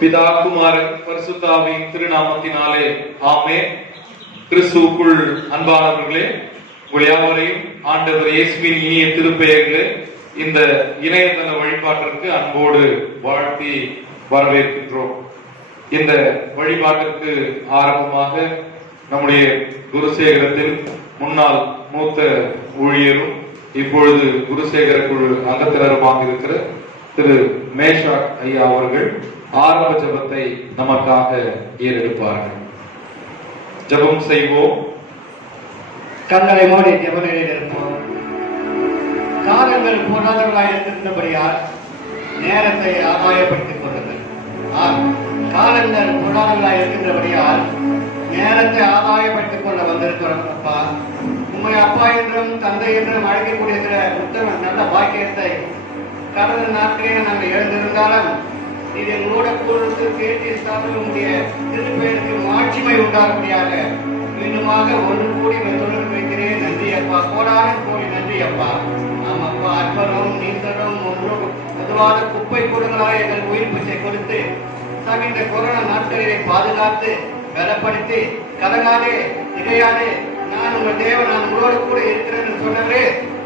பிதா குமாரன் பரிசுத்தாவின் திருநாமத்தினாலே ஆமென். கிறிஸ்துவுக்குள் அன்பானவர்களே, உங்கள் யாவரையும் ஆண்டவர் இயேசுவின் இனிய திருப்பெயர்களே இந்த இணையதள வழிபாட்டிற்கு அன்போடு வாழ்த்தி வரவேற்கின்றோம். இந்த வழிபாட்டிற்கு ஆரம்பமாக நம்முடைய குருசேகரத்தில் முன்னாள் மூத்த ஊழியரும் இப்பொழுது குருசேகர குழு அங்கத்தினருமாக இருக்கிற திரு மேஷா ஐயா அவர்கள் ஆரம்ப ஜபத்தை நமக்காக ஏறெடுப்பார்கள். ஜபம் செய்வோம். கண்களை மூடி ஜப நிலையில் இருப்போம். காலங்கள் போராட்டங்களாக இருக்கின்றபடியால் நேரத்தை ஆதாயப்படுத்திக் கொள்ளுங்கள். காலங்கள் போராட்டங்களாக இருக்கின்றபடியால் நேரத்தை ஆதாயப்படுத்திக் கொள்ள வந்திருக்கிறோம். அப்பா, உண்மை அப்பா என்றும் தந்தை என்றும் அழைக்கக்கூடிய உத்தம நல்ல பாக்கியத்தை கடந்த நாட்களே நாங்கள் எழுந்திருந்தாலும் இது எங்களோட பொருளுக்கு பேட்டி உடைய திருப்பெயருக்கு மாட்சிமை உண்டாகும்படியாக மீண்டுமாக ஒன்று கூடி தொடர்பு வைக்கிறேன். நன்றி அப்பா, கோடான கோடி நன்றி அப்பா. ஆம் அப்பா, அற்பரும் நீந்தரும் ஒன்றும் பொதுவான குப்பை கூடங்களாக எங்கள் உயிர் பிச்சை கொடுத்து இந்த கொரோனா நாட்களிலே பாதுகாத்து பலப்படுத்தி கலங்காதே திகையாதே, நான் உங்கள் தேவன், நான் உங்களோடு கூட இருக்கிறேன் சொன்னவரே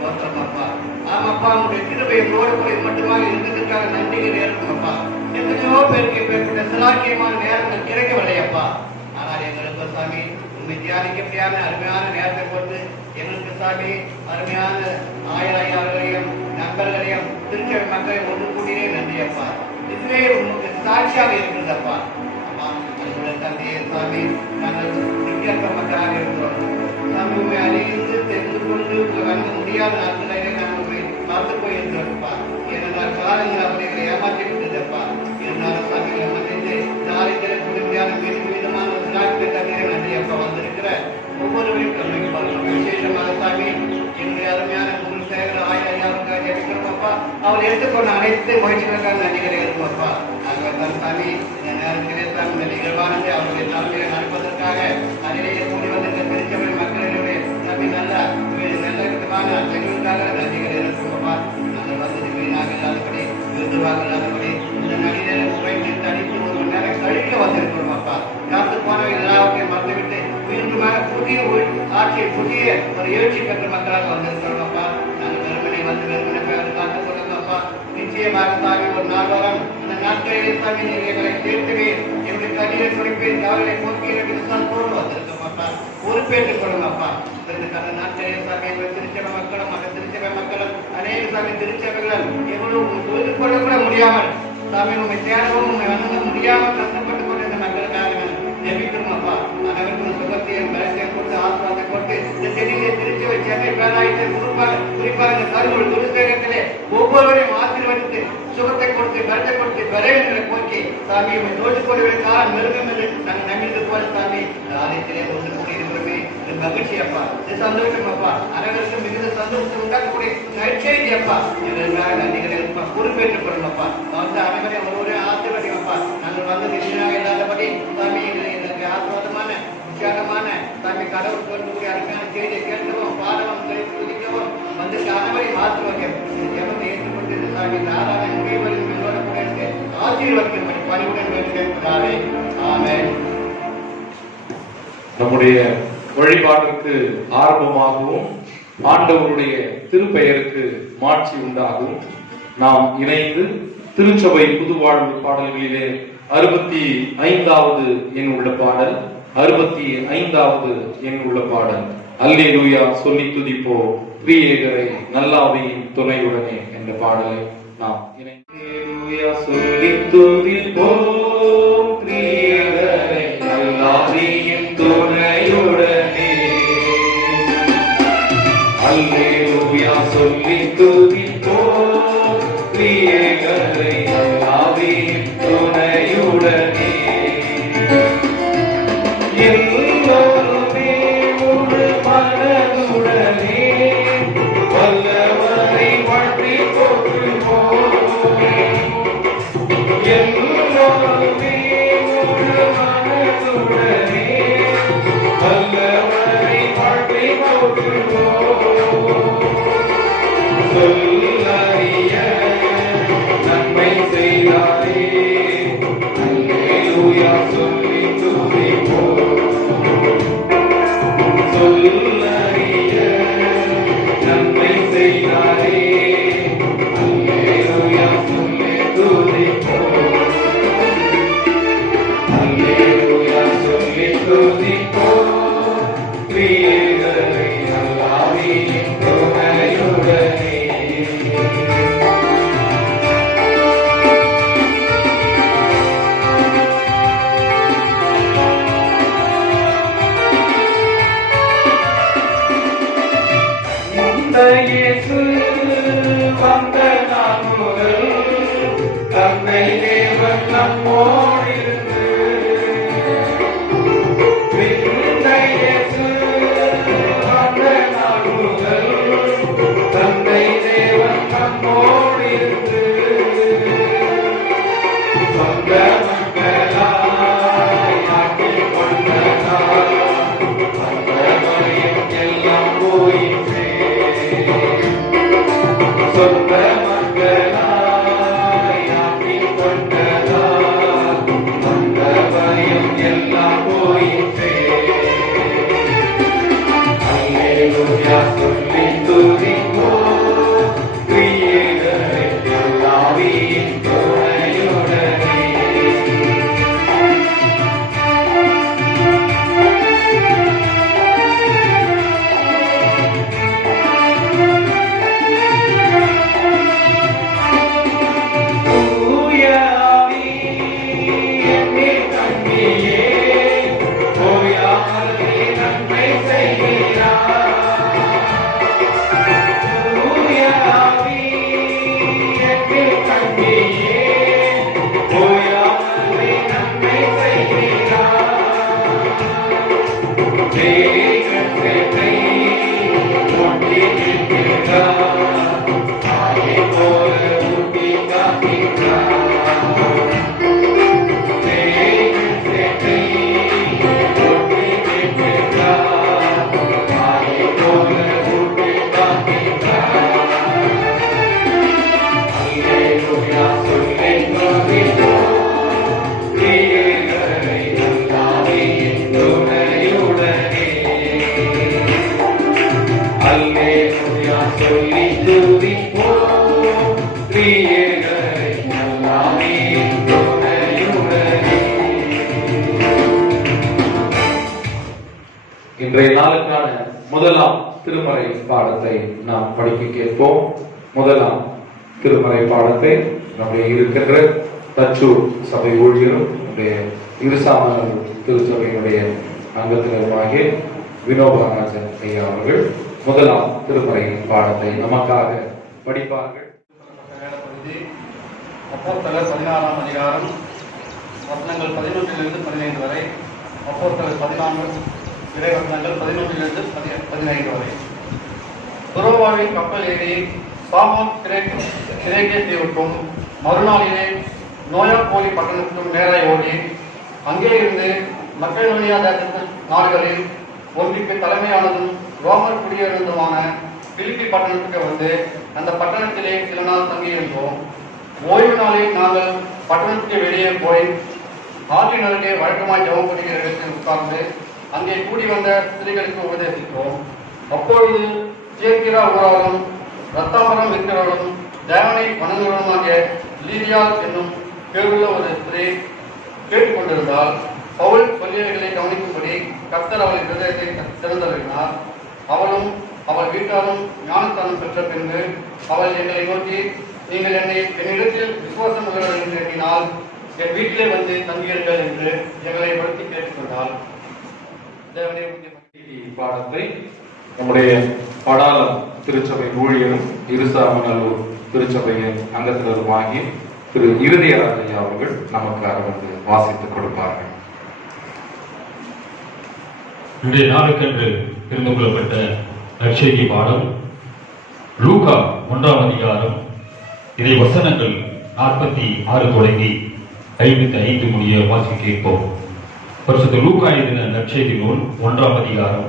அப்பா. ஆமாப்பா, உங்களுடைய கிருபை எங்களோடு கூட மட்டுமாக இருந்ததற்காக நன்றிகள் இருக்கும் அப்பா. எத்தனையோ பேருக்கு பேர்பட்ட சிலாக்கியமான நேரங்கள் கிடைக்கவில்லை அப்பா. ஆனால் எங்களுக்கு சாமி உண்மை தியானிக்கப்படியான அருமையான நேரத்தை கொண்டு எங்களுக்கு சாமி அருமையான ஆயிரம் நண்பர்களையும் திருச்சபை மக்களையும் ஒன்று கூடியே நன்றி அப்பா. இதுவே உங்களுக்கு சாட்சியாக இருக்கிறதப்பா. ஆமா, நம்முடைய தந்தையை சாமி நாங்கள் திங்கற்க மக்களாக இருக்கிறோம் சாமி. உண்மை அறிந்து தெரிந்து கொண்டு வந்த முடியாத நாட்களிலே நாங்கள் பார்த்து போயிருக்கிறோம்ப்பா. ஏனென்றால் காலங்கள் அப்படிங்களை ஏமாற்றி விட்டதப்பா. இருந்தாலும் சாமிகளை மன்னித்து நாளைக்கு புதுமையான விதமான தண்ணீரை நன்றி அப்பா. வந்திருக்கிற ஒவ்வொருவரையும் கல்விக்கு பார்க்கணும். விசேஷமாக சாமி என்னுடைய அருமையான குரு சேகர ஐயாவுக்காக ஜெபிக்கிறோம் அப்பா. அவர் எடுத்துக்கொண்ட அனைத்து முயற்சிகளுக்காக நன்றிகளை இருக்கும் அப்பா. ஆகவே சாமி இந்த நேரத்திலே தான் இந்த நிகழ்வானது அவருடைய தலைமையை நடப்பதற்காக அதிலேயே கூடி வந்திருந்த திருச்சபை மக்களிடையே சாமி நல்ல விதமான ஜெகங்களுக்காக நன்றிகளை இருக்கும் அப்பா. நாங்கள் வந்தது வீணாக இல்லாதபடி விருதுவாக இல்லாதபடி இந்த நடிகரை உழைத்து தனித்து ஒரு மணி நேரம் கழிக்க வந்திருக்கிறோம் அப்பா. காத்து போன எல்லாவற்றையும் மறந்துவிட்டு மீண்டுமாக புதிய ஆட்சியை புதிய ஒரு எழுச்சி பெற்ற மக்களாக வந்திருக்கிறோம் அப்பா. நாங்கள் வெறுமனை வந்து வெறுமனை காத்துக் கொள்ளுங்க அப்பா. நிச்சயமாக சாமி ஒரு நாள் வரும் அந்த நாட்களில் சாமி நீங்கள் எங்களை சேர்த்துவே எங்களுடைய கண்ணீரை குறைப்பேன் காவலை போக்கி விசாரத்தோடு வந்திருக்கோம் அப்பா. பொறுப்பேற்றுக் கொள்ளுங்க அப்பா. அந்த நாட்களில் சாமி எங்கள் திருச்சபை மக்களும் மற்ற திருச்சபை மக்களும் அநேக சாமி திருச்சபைகள் எவ்வளவு தொழில் கொள்ள கூட முடியாமல் சாமி உண்மை தேடவும் உண்மை வணங்க முடியாமல் கஷ்டப்பட்டுக் கொண்டு இந்த மக்களுக்காக ஜெபிக்கிறோம் அப்பா. அனைவருக்கும் சுகத்தையும் பலத்தையும் கொடுத்து ஆசுவாசத்தை கொடுத்து இந்த செடியிலே திருச்சபை சென்னை பேராயத்தை குறிப்பாக இந்த கருவூர் குருசேகரத்திலே ஒவ்வொருவரையும் ஆசீர்வதித்து சுகத்தை கொடுத்து பலத்தை கொடுத்து பலவீனங்களை போக்கி சாமி உண்மை தோற்றுக் கொள்வதை காலம் நெருங்கும் என்று நாங்கள் நம்பிக்கை போல சாமி ஆலயத்திலே ஒன்று கூடியிருக்கிறோமே. இது மகிழ்ச்சி அப்பா, இது சந்தோஷம் அப்பா. அனைவருக்கும் மிகுந்த சந்தோஷத்தை உண்டாக்கக்கூடிய நற்செய்தி அப்பா. எங்களுக்காக நன்றிகளை இருப்பா. பொறுப்பேற்றுக் கொள்ளும் அப்பா. வந்து அனைவரையும் ஒருவரையும் ஆசீர்வதியும் அப்பா. நாங்கள் வந்து எதிராக இல்லாதபடி சாமி எங்களுக்கு ஆசுவாதமான உற்சாகமான சாமி கடவுள் கொண்டு அருமையான செய்தியை கேட்கவும் பாடவும் துதிக்கவும் வந்து அனைவரையும் ஆசீர்வதிக்கும். எவனை ஏற்றுக்கொண்டு சாமி தாராள முடிவுகளில் எங்களோட கூட இருக்கு ஆசீர்வதிக்கும்படி பணிவுடன் வேண்டுகிறாரே. ஆமென். நம்முடைய வழிபாட்டிற்கு ஆரம்பமாகவும் ஆண்டவருடைய திருப்பெயருக்கு மாட்சி உண்டாகவும் நாம் இணைந்து திருச்சபை புதுவாழ்வு பாடல்களிலே 65வது எண் உள்ள பாடல், 65வது எண் உள்ள பாடல் அல்லேலூயா சொல்லி துதிப்போ திரியேகரை நல்லாவியின் துணையுடனே என்ற பாடலை நாம் இணைந்து சொல்லி துதிப்போ திரியேகரை நல்லாவியின் துணையுடனே அல்லேலூயா சொல்லி துதிப்போ திரியேகரை நல்லாவியின் துணையுடனே எல்லோருமே முழு மனதுடனே வல்லவரை வாழ்த்தி போற்றுவோம். எல்லோரும் நம்மோடிருந்து விண்ணை இயேசு வந்த நாள் முதல் தந்தை தேவன் நம்மோடிருந்து சொந்த மக்களாய் ஆக்கிக் கொண்டதால் அந்த பயம் எல்லாம் போயிற்றே. சொந்த மக்களாய் ஆக்கிக் கொண்டதால் அந்த பயம் எல்லாம் போயிற்றே. அல்லேலூயா சொல்லி துதிப்போம் கிரியைகளை ஆவியின் துணையுடனே. தூய ஆவி என்னில் தங்கியே ஓயாமல் நீ நன்மை செய்கிறாய். தூய ஆவி என்னில் தங்கியே ஓயாமல் நீ நன்மை செய்கிறாய். தேவன் சேனை ஒட்டி நிற்கிறார். தாயை போல ஊட்டி காக்கின்றார். தேவன் சேனை ஒட்டி நிற்கிறார். தாயை போல ஊட்டி காக்கின்றார். அல்லேலூயா சொல்லி துதிப்போம் கிரியைகளை ஆவியின் துணையுடனே. அல்லேலூயா சொல்லி துதிப்போம் கிரியைகளை ஆவியின் துணையுடனே. இன்றைய நாளுக்கான முதலாம் திருமறை பாடத்தை நாம் படிக்க கேட்போம். முதலாம் திருமறை பாடத்தை நம்முடைய இருக்கின்ற தச்சூர் சபை ஊழியரும் நம்முடைய இருசாமர் திருச்சபையினுடைய அங்கத்தினருமாகிய வினோபராஜன் ஐயா அவர்கள் முதலாம் திருமறை பாடத்தை நமக்காக படிப்பார்கள். வேலைப்பகுதி அப்போஸ்தலர் 16ஆம் அதிகாரம் வசனங்கள் 11 15 வரை, அப்போஸ்தலர் 14 இறைவசனங்கள் 11 15 வரை. துரோவாவின் கப்பல் ஏறி சாமோத் கிரேக்கிய தீவுக்கும் மறுநாளிலே நோயாப்போலி பட்டணத்துக்கும் நேராய் ஓடி அங்கே இருந்து மக்கெதோனியா தேசத்து நாடுகளில் ஒன்றிற்கு தலைமையானதும் ரோமர் குடியிருந்ததுமான பிலிப்பி பட்டணத்துக்கு வந்து அந்த பட்டணத்திலே சில நாள் தங்கியிருந்தோம். ஓய்வு நாளில் நாங்கள் பட்டணத்துக்கு வெளியே போய் ஆற்றின் அருகே வழக்கமாய் ஜெபம் பண்ணுகிற இடத்தில் உட்கார்ந்து அங்கே கூடி வந்த ஸ்திரீகளுக்கு உபதேசித்தோம். அப்பொழுது சேக்கிரா ஊராலும் ரத்தாம்பரம் விற்கிறவர்களும் தேவனை வணங்குவதுமாகிய லீதியால் என்னும் பேருள்ள ஒரு ஸ்திரீ கேட்டுக்கொண்டிருந்தால் பவுல் சொல்லியவைகளை கவனிக்கும்படி கர்த்தர் அவளின் ஹிருதயத்தை திறந்தருளினார். அவளும் அவள் வீட்டாரும் ஞானஸ்தானம் பெற்ற பின்பு அவள் எங்களை நோக்கி, நீங்கள் என்னிடத்தில் விசுவாசம் உள்ளவர் என்று எண்ணினால் என் வீட்டிலே வந்து தங்கியிருங்கள் என்று எங்களை படுத்தி கேட்டுக்கொண்டாள். தேவனே பாடத்தை நம்முடைய படாலம் திருச்சபை ஊழியரும் இருசாமநல்லூர் திருச்சபையின் அங்கத்தினருமாகிய திரு இருதயராஜ் ஐயா அவர்கள் நமக்காக வந்து வாசித்துக் கொடுப்பார்கள். இன்றைய நாளுக்கென்று தெரிந்து கொள்ளப்பட்ட நற்செய்தி பாடம் லூக்கா 1ஆம் அதிகாரம். இதை வசனங்கள் 46 தொடங்கி 55 முடிய வாசிக்க கேட்போம். பரிசுத்த லூக்கா எழுதின நற்செய்தி நூல் 1ஆம் அதிகாரம்.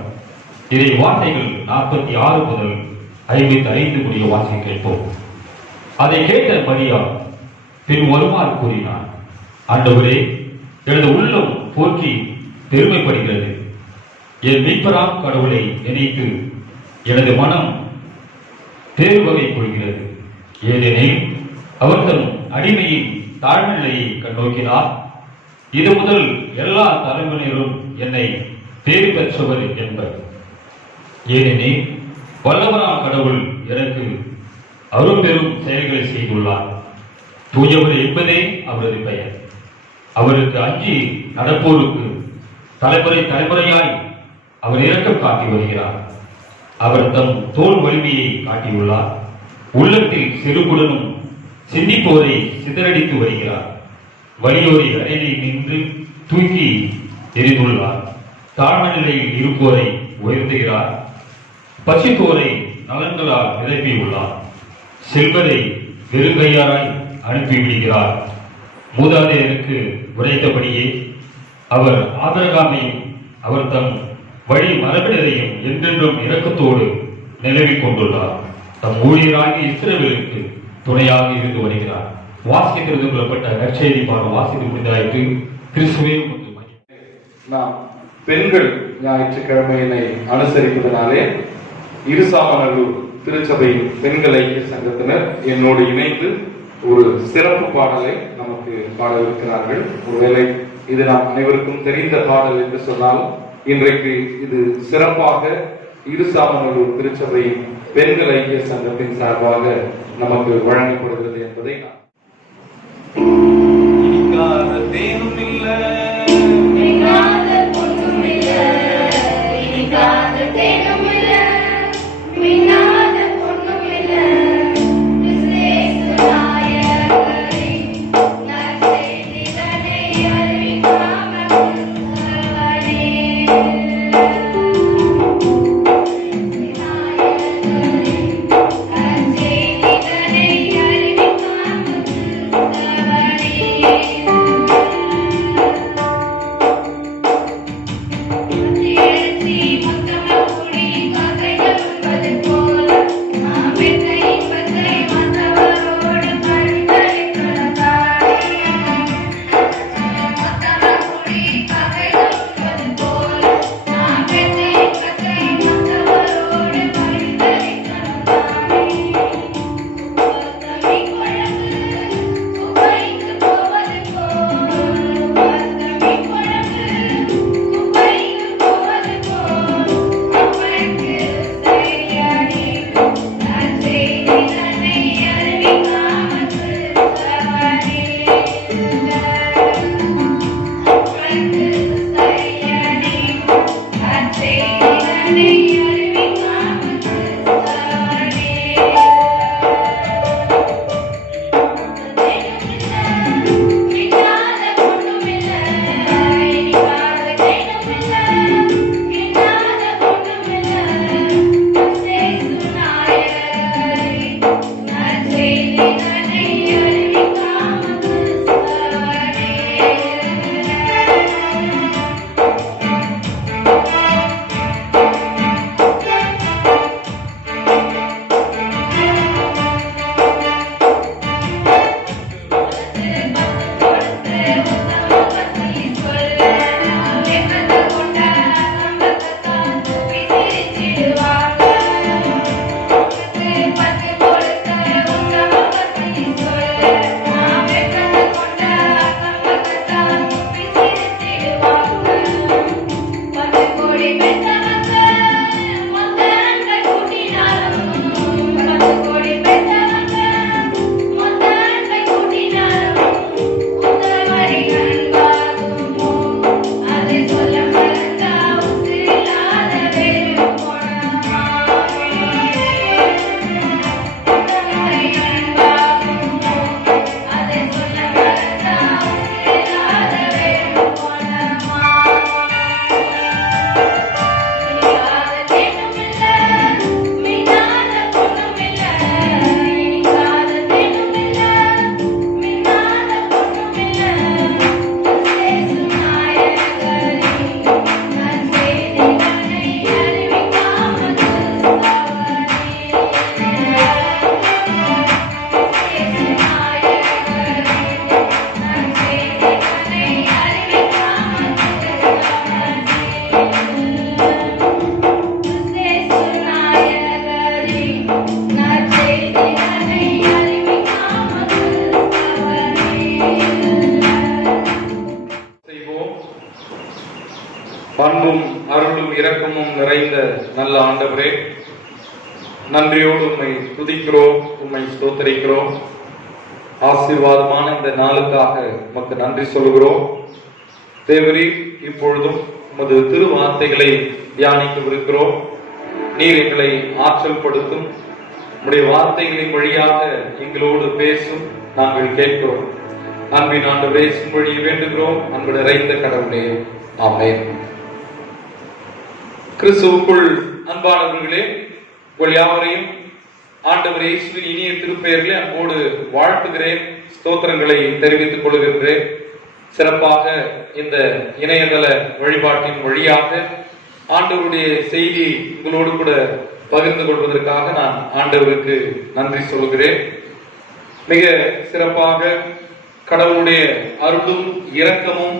இதை வார்த்தைகள் 46 முதல் 55 முடிய வாசிக்க கேட்போம். அதை கேட்ட மரியா பின் வருமாறு கூறினார், ஆண்டவரே, எனது உள்ளம் போற்றி பெருமைப்படுகிறது. என் மீட்பராம் கடவுளை நினைத்து எனது மனம் பேருவகை கொள்கிறது. ஏனெனில் அவர் தன் அடிமையின் தாழ்வு நிலையை கண்ணோக்கினார். இது முதல் எல்லா தலைமுறையிலும் என்னை பேறு பெற்றவர் என்பர். ஏனெனில் வல்லவராம் கடவுள் எனக்கு அரும்பெரும் செயல்களை செய்துள்ளார். தூயவர் என்பதே அவரது பெயர். அவருக்கு அஞ்சி நடப்போருக்கு தலைமுறை தலைமுறையாய் அவர் இரக்கம் காட்டி வருகிறார். அவர் தம் தோல் வலிமையை காட்டியுள்ளார். உள்ளத்தில் சிறுகுடனும் சிந்திப்போரை சிதறடித்து வருகிறார். வலியோரை அறையை நின்று தூக்கி எறிந்துள்ளார். தாழ்ந்த நிலையில் இருப்போரை உயர்த்துகிறார். பசித்தோரை நலன்களால் நிரப்பியுள்ளார். செல்வரை வெறுங்கையாராய் அனுப்பிவிடுகிறார். மூதாதையருக்கு உரைத்தபடியே அவர் ஆபிரகாமையும் அவர் தம் வழி மரபினரையும் என்றென்றும் இரக்கத்தோடு நிலவிக் கொண்டுள்ளார். தம் ஊழியராகிய இஸ்ரவேலுக்கு துணையாக இருந்து வருகிறார். வாசிக்கிறது கொள்ளப்பட்ட நற்செய்தி பாடம் வாசித்து முடிந்தாயிற்று. கிறிஸ்துவே உமக்கு மகிமை. நாம் பெண்கள் ஞாயிற்றுக்கிழமையினை அனுசரிப்பதனாலே இருசாமநல்லூர் திருச்சபை பெண்கள் ஐக்கிய சங்கத்தினர் என்னோடு இணைந்து ஒரு சிறப்பு பாடலை நமக்கு பாடவிருக்கிறார்கள். ஒருவேளை இது நாம் அனைவருக்கும் தெரிந்த பாடல் என்று சொன்னாலும் இன்றைக்கு இது சிறப்பாக இருசாமநல்லூர் திருச்சபை பெண்கள் ஐக்கிய சங்கத்தின் சார்பாக நமக்கு வழங்கப்படுகிறது என்பதை நான் இனிக்காத தேனும் இல்ல, இனிக்காத பொன்னும் இல்ல, இனிக்காத தேனும் இல்ல, மின்னாத பொன்னும் இல்ல, விசேஷ நாயகரை நற்செய்திகளை அறிவிக்காமல் இருந்தவனே. அன்பும் அருளும் இரக்கமும் நிறைந்த நல்ல ஆண்டவரே, நன்றியோடு உம்மை துதிக்கிறோம், உம்மை ஸ்தோத்திரிக்கிறோம். ஆசீர்வாதமான இந்த நாளுக்காக உமக்கு நன்றி சொல்கிறோம். தேவரீர், இப்பொழுதும் உமது திருவார்த்தைகளை தியானிக்கவிருக்கிறோம். நீர் எங்களை ஆற்றல் படுத்தும், உம்முடைய வார்த்தைகளின் வழியாக எங்களோடு பேசும் நாங்கள் கேட்கிறோம். அன்பின் ஆண்டவரே வழியை வேண்டுகிறோம். அன்பு நிறைந்த கடவுளே, ஆமென். கிறிஸ்துவுக்குள் அன்பானவர்களே, உங்கள் யாவரையும் ஆண்டவர் இயேசுவின் இனிய திருப்பெயர்களே அன்போடு வாழ்த்துகிறேன், ஸ்தோத்திரங்களை தெரிவித்துக் கொள்கின்றேன். சிறப்பாக இந்த இணையதள வழிபாட்டின் வழியாக ஆண்டவருடைய செய்தி உங்களோடு கூட பகிர்ந்து கொள்வதற்காக நான் ஆண்டவருக்கு நன்றி சொல்கிறேன். மிக சிறப்பாக கடவுளுடைய அருளும் இரக்கமும்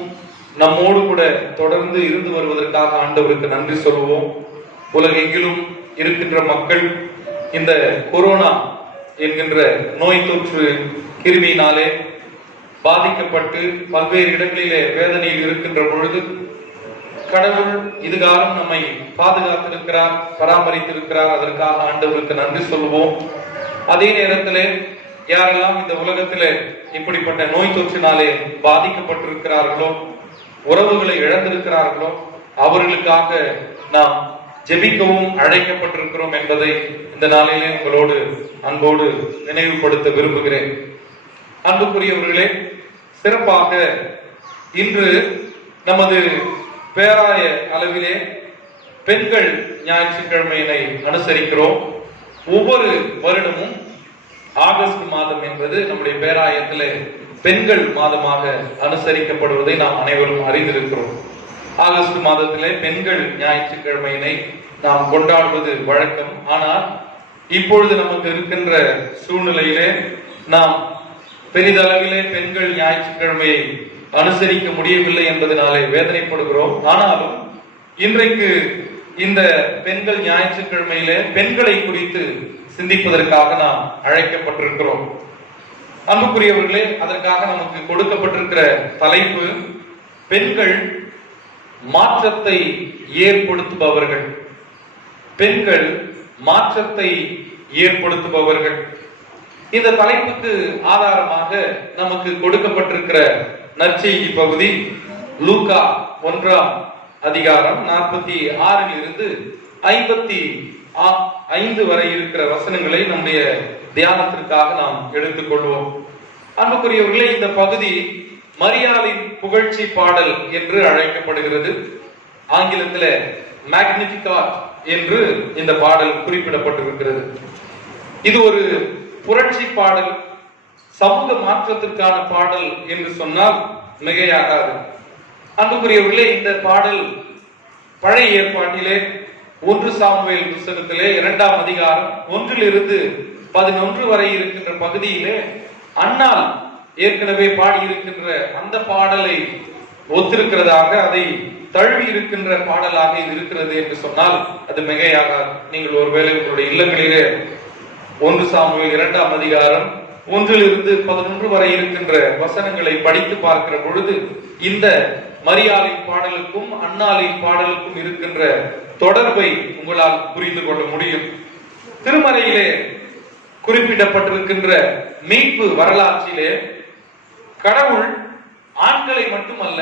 நம்மோடு கூட தொடர்ந்து இருந்து வருவதற்காக ஆண்டவருக்கு நன்றி சொல்லுவோம். உலகெங்கிலும் இருக்கின்ற மக்கள் இந்த கொரோனா என்கின்ற நோய் தொற்று கிருமியினாலே பாதிக்கப்பட்டு பல்வேறு இடங்களிலே வேதனையில் இருக்கின்ற பொழுது கடவுள் இதுகாலம் நம்மை பாதுகாத்திருக்கிறார், பராமரித்திருக்கிறார். அதற்காக ஆண்டவருக்கு நன்றி சொல்லுவோம். அதே நேரத்திலே யாரெல்லாம் இந்த உலகத்திலே இப்படிப்பட்ட நோய் தொற்றினாலே பாதிக்கப்பட்டிருக்கிறார்களோ, உறவுகளை இழந்திருக்கிறார்களோ, அவர்களுக்காக நாம் ஜெபிக்கவும் அழைக்கப்பட்டிருக்கிறோம் என்பதை இந்த நாளிலே உங்களோடு அன்போடு நினைவுபடுத்த விரும்புகிறேன். அன்புக்குரியவர்களே, சிறப்பாக இன்று நமது பேராய அளவிலே பெண்கள் ஞாயிற்றுக்கிழமையினை அனுசரிக்கிறோம். ஒவ்வொரு வருடமும் ஆகஸ்ட் மாதம் என்பது நம்முடைய பேராயத்திலே பெண்கள் மாதமாக அனுசரிக்கப்படுவதை நாம் அனைவரும் அறிந்திருக்கிறோம். ஆகஸ்ட் மாதத்திலே பெண்கள் ஞாயிற்றுக்கிழமையினை நாம் கொண்டாடுவது வழக்கம். ஆனால் இப்பொழுது நமக்கு இருக்கின்ற சூழ்நிலையிலே நாம் பெரிதளவிலே பெண்கள் ஞாயிற்றுக்கிழமையை அனுசரிக்க முடியவில்லை என்பதனாலே வேதனைப்படுகிறோம். ஆனாலும் இன்றைக்கு இந்த பெண்கள் ஞாயிற்றுக்கிழமையிலே பெண்களை குறித்து சிந்திப்பதற்காக நாம் அழைக்கப்பட்டிருக்கிறோம். அன்புக்குரியவர்களே, அதற்காக நமக்கு கொடுக்கப்பட்டிருக்கிற தலைப்பு பெண்கள் மாற்றத்தை ஏற்படுத்துபவர்கள். பெண்கள் மாற்றத்தை ஏற்படுத்துபவர்கள். இந்த தலைப்புக்கு ஆதாரமாக நமக்கு கொடுக்கப்பட்டிருக்கிற நற்செய்தி பகுதி லூக்கா 1ஆம் அதிகாரம் 46 இருந்து 55 வரை இருக்கிற வசனங்களை நம்முடைய தியானத்திற்காக நாம் எடுத்துக்கொள்வோம். அன்புக்குரியவர்களே, இந்த பகுதி மரியாளின் புகழ்ச்சி பாடல் என்று அழைக்கப்படுகிறது. ஆங்கிலத்தில் மேக்னிஃபிகாட் என்று இந்த பாடல் குறிப்பிடப்பட்டிருக்கிறது. இது ஒரு புரட்சி பாடல், சமூக மாற்றத்திற்கான பாடல் என்று சொன்னால் மிகையாகாது. அன்புக்குரியவர்களே, இந்த பாடல் பழைய ஏற்பாட்டிலே 1 சாமுவேல் புத்தகத்திலே 2ஆம் அதிகாரம் 1 to 11 வரை இருக்கின்ற பகுதியிலே அன்னாள் ஏற்கனவே பாடியிருக்கின்ற அந்த பாடலை ஒத்திருக்கிறதாக, அதை தழுவி இருக்கின்ற பாடலாக இது இருக்கிறது என்று சொன்னால் அது மிகையாகாது. நீங்கள் ஒருவேளை உங்களுடைய இல்லங்களிலே 1 சாமுவேல் 2ஆம் அதிகாரம் 1 to 11 வரை இருக்கின்ற வசனங்களை படித்து பார்க்கிற பொழுது இந்த மரியாளின் பாடலுக்கும் அன்னாளின் பாடலுக்கும் இருக்கின்ற தொடர்பை உங்களால் புரிந்து கொள்ள முடியும். திருமறையிலே குறிப்பிடப்பட்டிருக்கின்ற மீட்பு வரலாற்றிலே கடவுள் ஆண்களை மட்டுமல்ல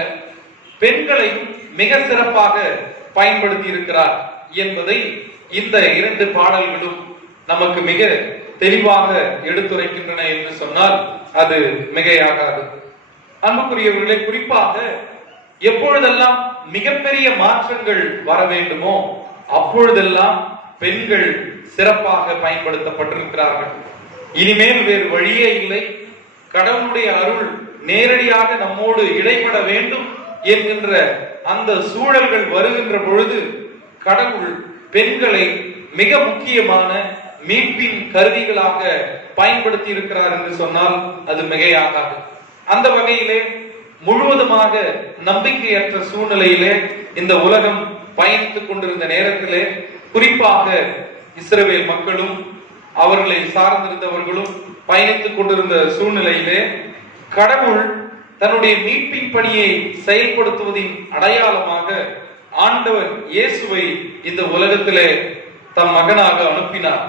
பெண்களையும் மிக சிறப்பாக பயன்படுத்தி இருக்கிறார் என்பதை இந்த 2 பாடல்களும் நமக்கு மிக தெளிவாக எடுத்துரைக்கின்றன என்று சொன்னால் அது மிகையாகாது. அன்புக்குரியவர்களே, குறிப்பாக எப்பொழுதெல்லாம் மிகப்பெரிய மாற்றங்கள் வர வேண்டுமோ அப்பொழுதெல்லாம் பெண்கள் சிறப்பாக பயன்படுத்தப்பட்டிருக்கிறார்கள். இனிமேல் வேறு வழியே இல்லை, கடவுளுடைய அருள் நேரடியாக நம்மோடு இடைப்பட வேண்டும் என்கின்ற அந்த சூழல்கள் வருகின்ற பொழுது கடவுள் பெண்களை மிக முக்கியமான மீட்பின் கருவிகளாக பயன்படுத்தி இருக்கிறார் என்று சொன்னால் அது மிகையாகாது. அந்த வகையிலே முழுவதுமாக நம்பிக்கையற்ற சூழ்நிலையிலே இந்த உலகம் பயணித்துக் கொண்டிருந்த நேரத்திலே, குறிப்பாக இஸ்ரவேல் மக்களும் அவர்களை சார்ந்திருந்தவர்களும் பயணித்துக் கொண்டிருந்த சூழ்நிலையிலே கடவுள் தன்னுடைய மீட்பின் பணியை செயல்படுத்துவதின் அடையாளமாக ஆண்டவர் இயேசுவை இந்த உலகத்திலே தம் மகனாக அனுப்பினார்.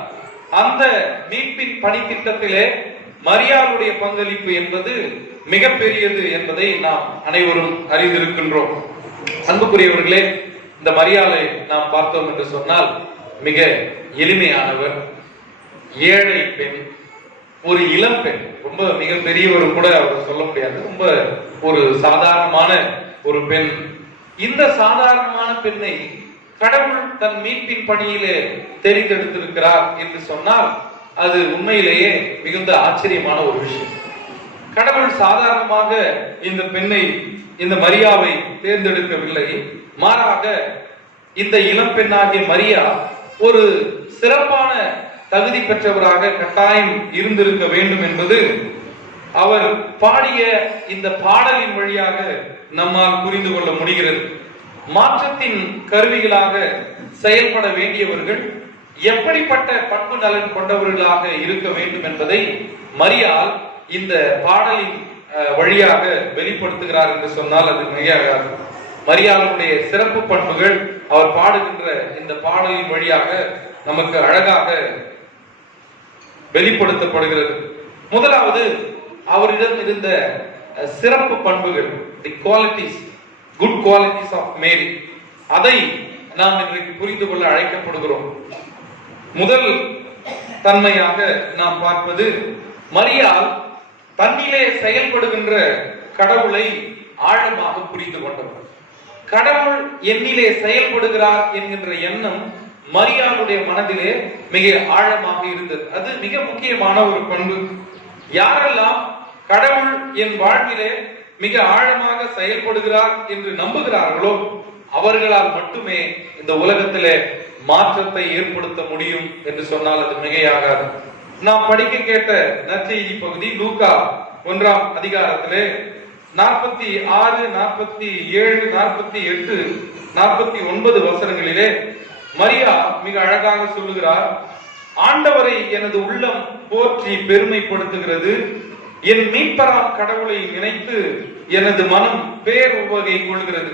அந்த மீட்பின் பணி திட்டத்திலே மரியாளுடைய பங்களிப்பு என்பது மிகப்பெரியது என்பதை நாம் அனைவரும் அறிந்திருக்கின்றோம். அன்புக்குரியவர்களே, இந்த மரியாளை நாம் பார்த்தோம் என்று சொன்னால் மிக எளிமையானவர், ஏழை பெண், ஒரு இளம் பெண். ரொம்ப மிக பெரியவர் கூட அவர் சொல்ல முடியாது, ரொம்ப ஒரு சாதாரணமான ஒரு பெண். இந்த சாதாரணமான பெண்ணை கடவுள் தன் மீட்பின் பணியிலே தெரிந்தெடுத்திருக்கிறார் என்று சொன்னால் அது உண்மையிலேயே மிகுந்த ஆச்சரியமான ஒரு விஷயம். கடவுள் சாதாரணமாக இந்த பெண்ணை, இந்த மரியாவை தேர்ந்தெடுக்கவில்லை. மாறாக இந்த இளம் பெண்ணாகிய மரியா ஒரு சிறப்பான தகுதி பெற்றவராக கட்டாயம் இருந்திருக்க வேண்டும் என்பது அவர் பாடிய இந்த பாடலின் வழியாக நம்மால் புரிந்து கொள்ள முடிகிறது. மாற்றத்தின் கருவிகளாக செயல்பட வேண்டியவர்கள் எப்படிப்பட்ட பண்பு நலன் கொண்டவர்களாக இருக்க வேண்டும் என்பதை மரியாள் இந்த பாடலின் வழியாக வெளிப்படுத்துகிறார் என்று சொன்னால் அது மிகையாகாது. மரியாளுடைய சிறப்பு பண்புகள் அவர் பாடுகின்ற இந்த பாடலின் வழியாக நமக்கு அழகாக வெளிப்படுத்தப்படுகிறது. முதலாவது, அவரிடம் இருந்த சிறப்பு பண்புகள், the qualities, good qualities of Mary, அதை நாம் இன்றைக்கு புரிந்து கொள்ள அழைக்கப்படுகிறோம். முதல் தன்மையாக நாம் பார்ப்பது, மரியாள் தன்னிலே செயல்படுகின்ற கடவுளை ஆழமாக புரிந்து கொண்டவர். கடவுள் என்னிலே செயல்படுகிறார் என்கின்ற எண்ணம் மரியாளுடைய மனதிலே மிக ஆழமாக இருந்தது. அது மிக முக்கியமான ஒரு பண்பு. யாரெல்லாம் கடவுள் என் வாழ்விலே மிக ஆழமாக செயல்படுகிறார் என்று நம்புகிறார்களோ அவர்களால் மட்டுமே இந்த உலகத்திலே மாற்றத்தை ஏற்படுத்த முடியும் என்று சொன்னால் அது மிகையாகாது. நாம் படிக்க கேட்ட நற்செய்தி பகுதி லூக்கா 1ஆம் அதிகாரத்திலே 46, 47, 48, 49 வசனங்களிலே மரியா மிக அழகாக சொல்லுகிறார், ஆண்டவரை எனது உள்ளம் போற்றி பெருமைப்படுத்துகிறது, என் மீட்பராம் கடவுளை நினைத்து எனது மனம் பேருவகை கொள்கிறது.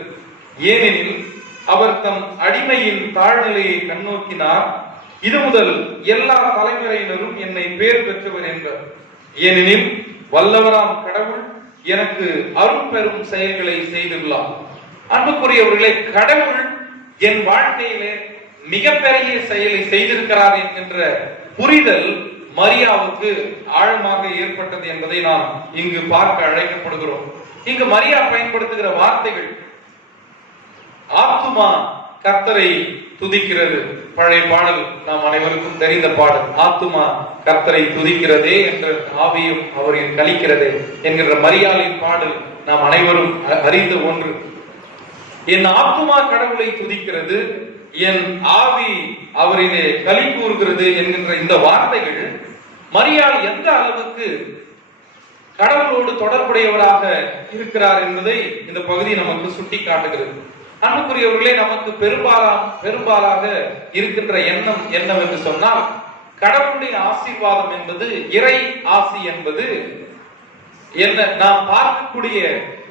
ஏனெனில் அவர் தம் அடிமையின் தாழ்நிலையை கண்ணோக்கினார். இது முதல் எல்லா தலைமுறையினரும் என்னை பேர் பெற்றவர் என்றார். ஏனெனில் வல்லவராம் கடவுள் எனக்கு அருள் பெரும் செயல்களை செய்துள்ளார். அன்புக்குரியவர்களே, கடவுள் என் வாழ்க்கையிலே மிகப்பெரிய செயலை செய்திருக்கிறார் என்கின்ற புரிதல் மரியாவுக்கு ஆழமாக ஏற்பட்டது என்பதை நாம் இங்கு பார்க்க அழைக்கப்படுகிறோம். இங்கு மரியா பயன்படுத்துகிற வார்த்தைகள், ஆத்துமா கர்த்தரை துதிக்கிறது. பழைய பாடல் நாம் அனைவருக்கும் தெரிந்த பாடல், ஆத்துமா கர்த்தரை துதிக்கிறதே என்ற ஆவியும் அவரின் கலிக்கிறதே என்கிற மரியாளின் பாடல் நாம் அனைவரும் அறிந்த ஒன்று. என் ஆத்துமா கடவுளை துதிக்கிறது, என் ஆவி அவரிலே களி கூறுகிறது என்கின்ற இந்த வார்த்தைகள் மரியாள் எந்த அளவுக்கு கடவுளோடு தொடர்புடையவராக இருக்கிறார் என்பதை இந்த பகுதி நமக்கு சுட்டி காட்டுகிறது. அன்புக்குரியவர்களே, நமக்கு பெரும்பாலாக இருக்கின்ற எண்ணம் என்னவென்று சொன்னால், கடவுளுடைய ஆசீர்வாதம் என்பது, இறை ஆசி என்பது என்ன, நாம் பார்க்கக்கூடிய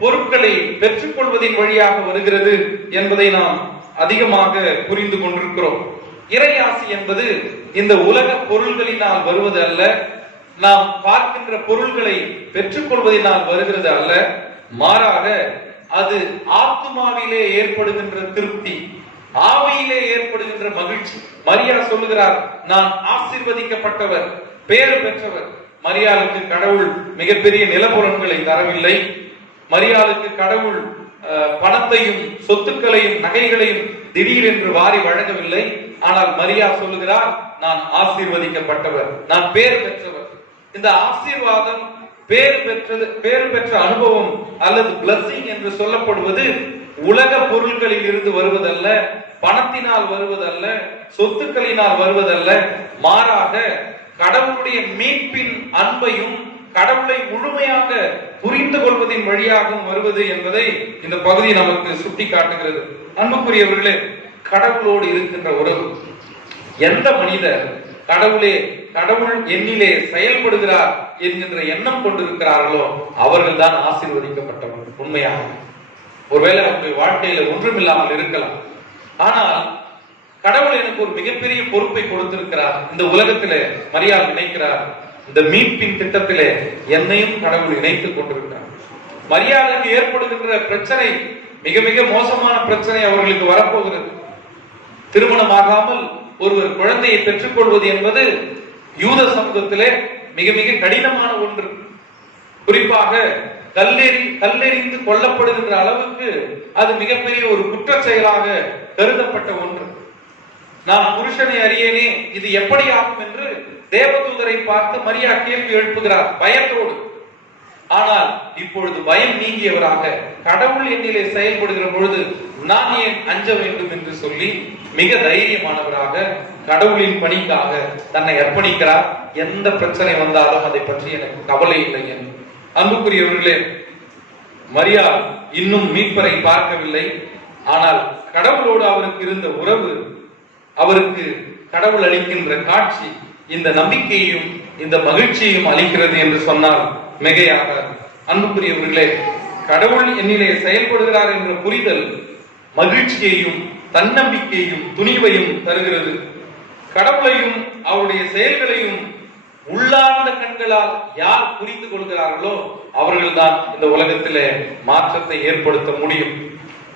பொருட்களை பெற்றுக் கொள்வதின் வழியாக வருகிறது என்பதை நாம் அதிகமாக புரிந்து கொண்டிருக்கிறோம். இறை ஆசி என்பது இந்த உலக பொருள்களினால் வருவது அல்ல, நாம் பார்க்கின்ற பொருள்களை பெற்றுக் கொள்வதனால் வருகிறது அல்ல, மாறாக அது ஆத்துமாவிலே ஏற்படுகின்ற திருப்தி, ஆவியிலே ஏற்படுகின்ற மகிழ்ச்சி. மரியா சொல்லுகிறார், நான் ஆசீர்வதிக்கப்பட்டவர், பேறு பெற்றவர். மரியாளுக்கு கடவுள் மிகப்பெரிய நிலப்புறங்களை தரவில்லை. மரியாளுக்கு கடவுள் பணத்தையும் சொத்துக்களையும் நகைகளையும் திடீரென்று வாரி வழங்கவில்லை. ஆனால் மரியா சொல்லுகிறார், நான் ஆசீர்வதிக்கப்பட்டவர், நான் பேர் பெற்றவர். இந்த ஆசீர்வாதம், பேறு பெற்ற அனுபவம் அல்லது பிளஸிங் என்று சொல்லப்படுவது உலக பொருள்களில் இருந்து வருவதல்ல, பணத்தினால் வருவதல்ல, சொத்துக்களினால் வருவதல்ல, மாறாக கடவுளுடைய மீட்பின் அன்பையும் கடவுளை முழுமையாக புரிந்து கொள்வதின் வழியாகவும் வருவது என்பதை இந்த பகுதி நமக்கு சுட்டி காட்டுகிறது. அன்புக்குரியவர்களே, கடவுளோடு இருக்கின்ற உறவு, எந்த மனிதர் கடவுள் என்னிலே செயல்படுகிறார் என்கின்ற எண்ணம் கொண்டிருக்கிறார்களோ அவர்கள் தான் ஆசீர்வதிக்கப்பட்டவர்கள். உண்மையாக ஒருவேளை அவர்கள் வாழ்க்கையில ஒன்றுமில்லாமல் இருக்கலாம், ஆனால் கடவுள் எனக்கு ஒரு மிகப்பெரிய பொறுப்பை கொடுத்திருக்கிறார். இந்த உலகத்திலே மரியாள் நினைக்கிறார், இந்த மீட்பின் திட்டத்திலே என்னையும் கடவுள் இணைத்துக் கொண்டிருக்கிறார். மரியாளுக்கு ஏற்படுகின்ற பிரச்சனை மிக மிக மோசமான பிரச்சனை அவர்களுக்கு வரப்போகிறது. திருமணமாகாமல் ஒருவர் குழந்தையை பெற்றுக் கொள்வது என்பது யூத சமூகத்திலே மிக மிக கடினமான ஒன்று. குறிப்பாக கல்லெறிந்து கொல்லப்படுகின்ற அளவுக்கு அது மிகப்பெரிய ஒரு குற்ற செயலாக கருதப்பட்ட ஒன்று. நான் புருஷனை அறியேனே, இது எப்படி ஆகும் என்று தேவதூதரை பார்த்து மரியா கேள்வி எழுப்புகிறார் பயத்தோடு. ஆனால் இப்பொழுது பயம் நீங்கியவராக, கடவுள் என்னிலே செயல்படுகிற பொழுது நான் ஏன் அஞ்ச வேண்டும் என்று சொல்லி மிக தைரியமானவராக கடவுளின் பணிக்காக தன்னை அர்ப்பணிக்கிறார். எந்த பிரச்சனை வந்தாலும் அதை பற்றி எனக்கு கவலை இல்லை என்று. அன்புக்குரியவர்களே, மரியா இன்னும் மீட்பரை பார்க்கவில்லை. ஆனால் கடவுளோடு அவருக்கு இருந்த உறவு, அவருக்கு கடவுள் அளிக்கின்ற காட்சி இந்த நம்பிக்கையையும் இந்த மகிழ்ச்சியையும் அளிக்கிறது என்று சொன்னால் மிகையாக. அன்புக்குரியவர்களே, கடவுள் என்னிலே செயல்படுகிறார் என்ற புரிதல் மகிழ்ச்சியையும் தன்னம்பிக்கையையும் துணிவையும் தருகிறது. கடவுளையும் அவருடைய செயல்களையும் உள்ளார்ந்த கண்களால் யார் புரிந்து கொள்கிறார்களோ அவர்கள்தான் இந்த உலகத்திலே மாற்றத்தை ஏற்படுத்த முடியும்.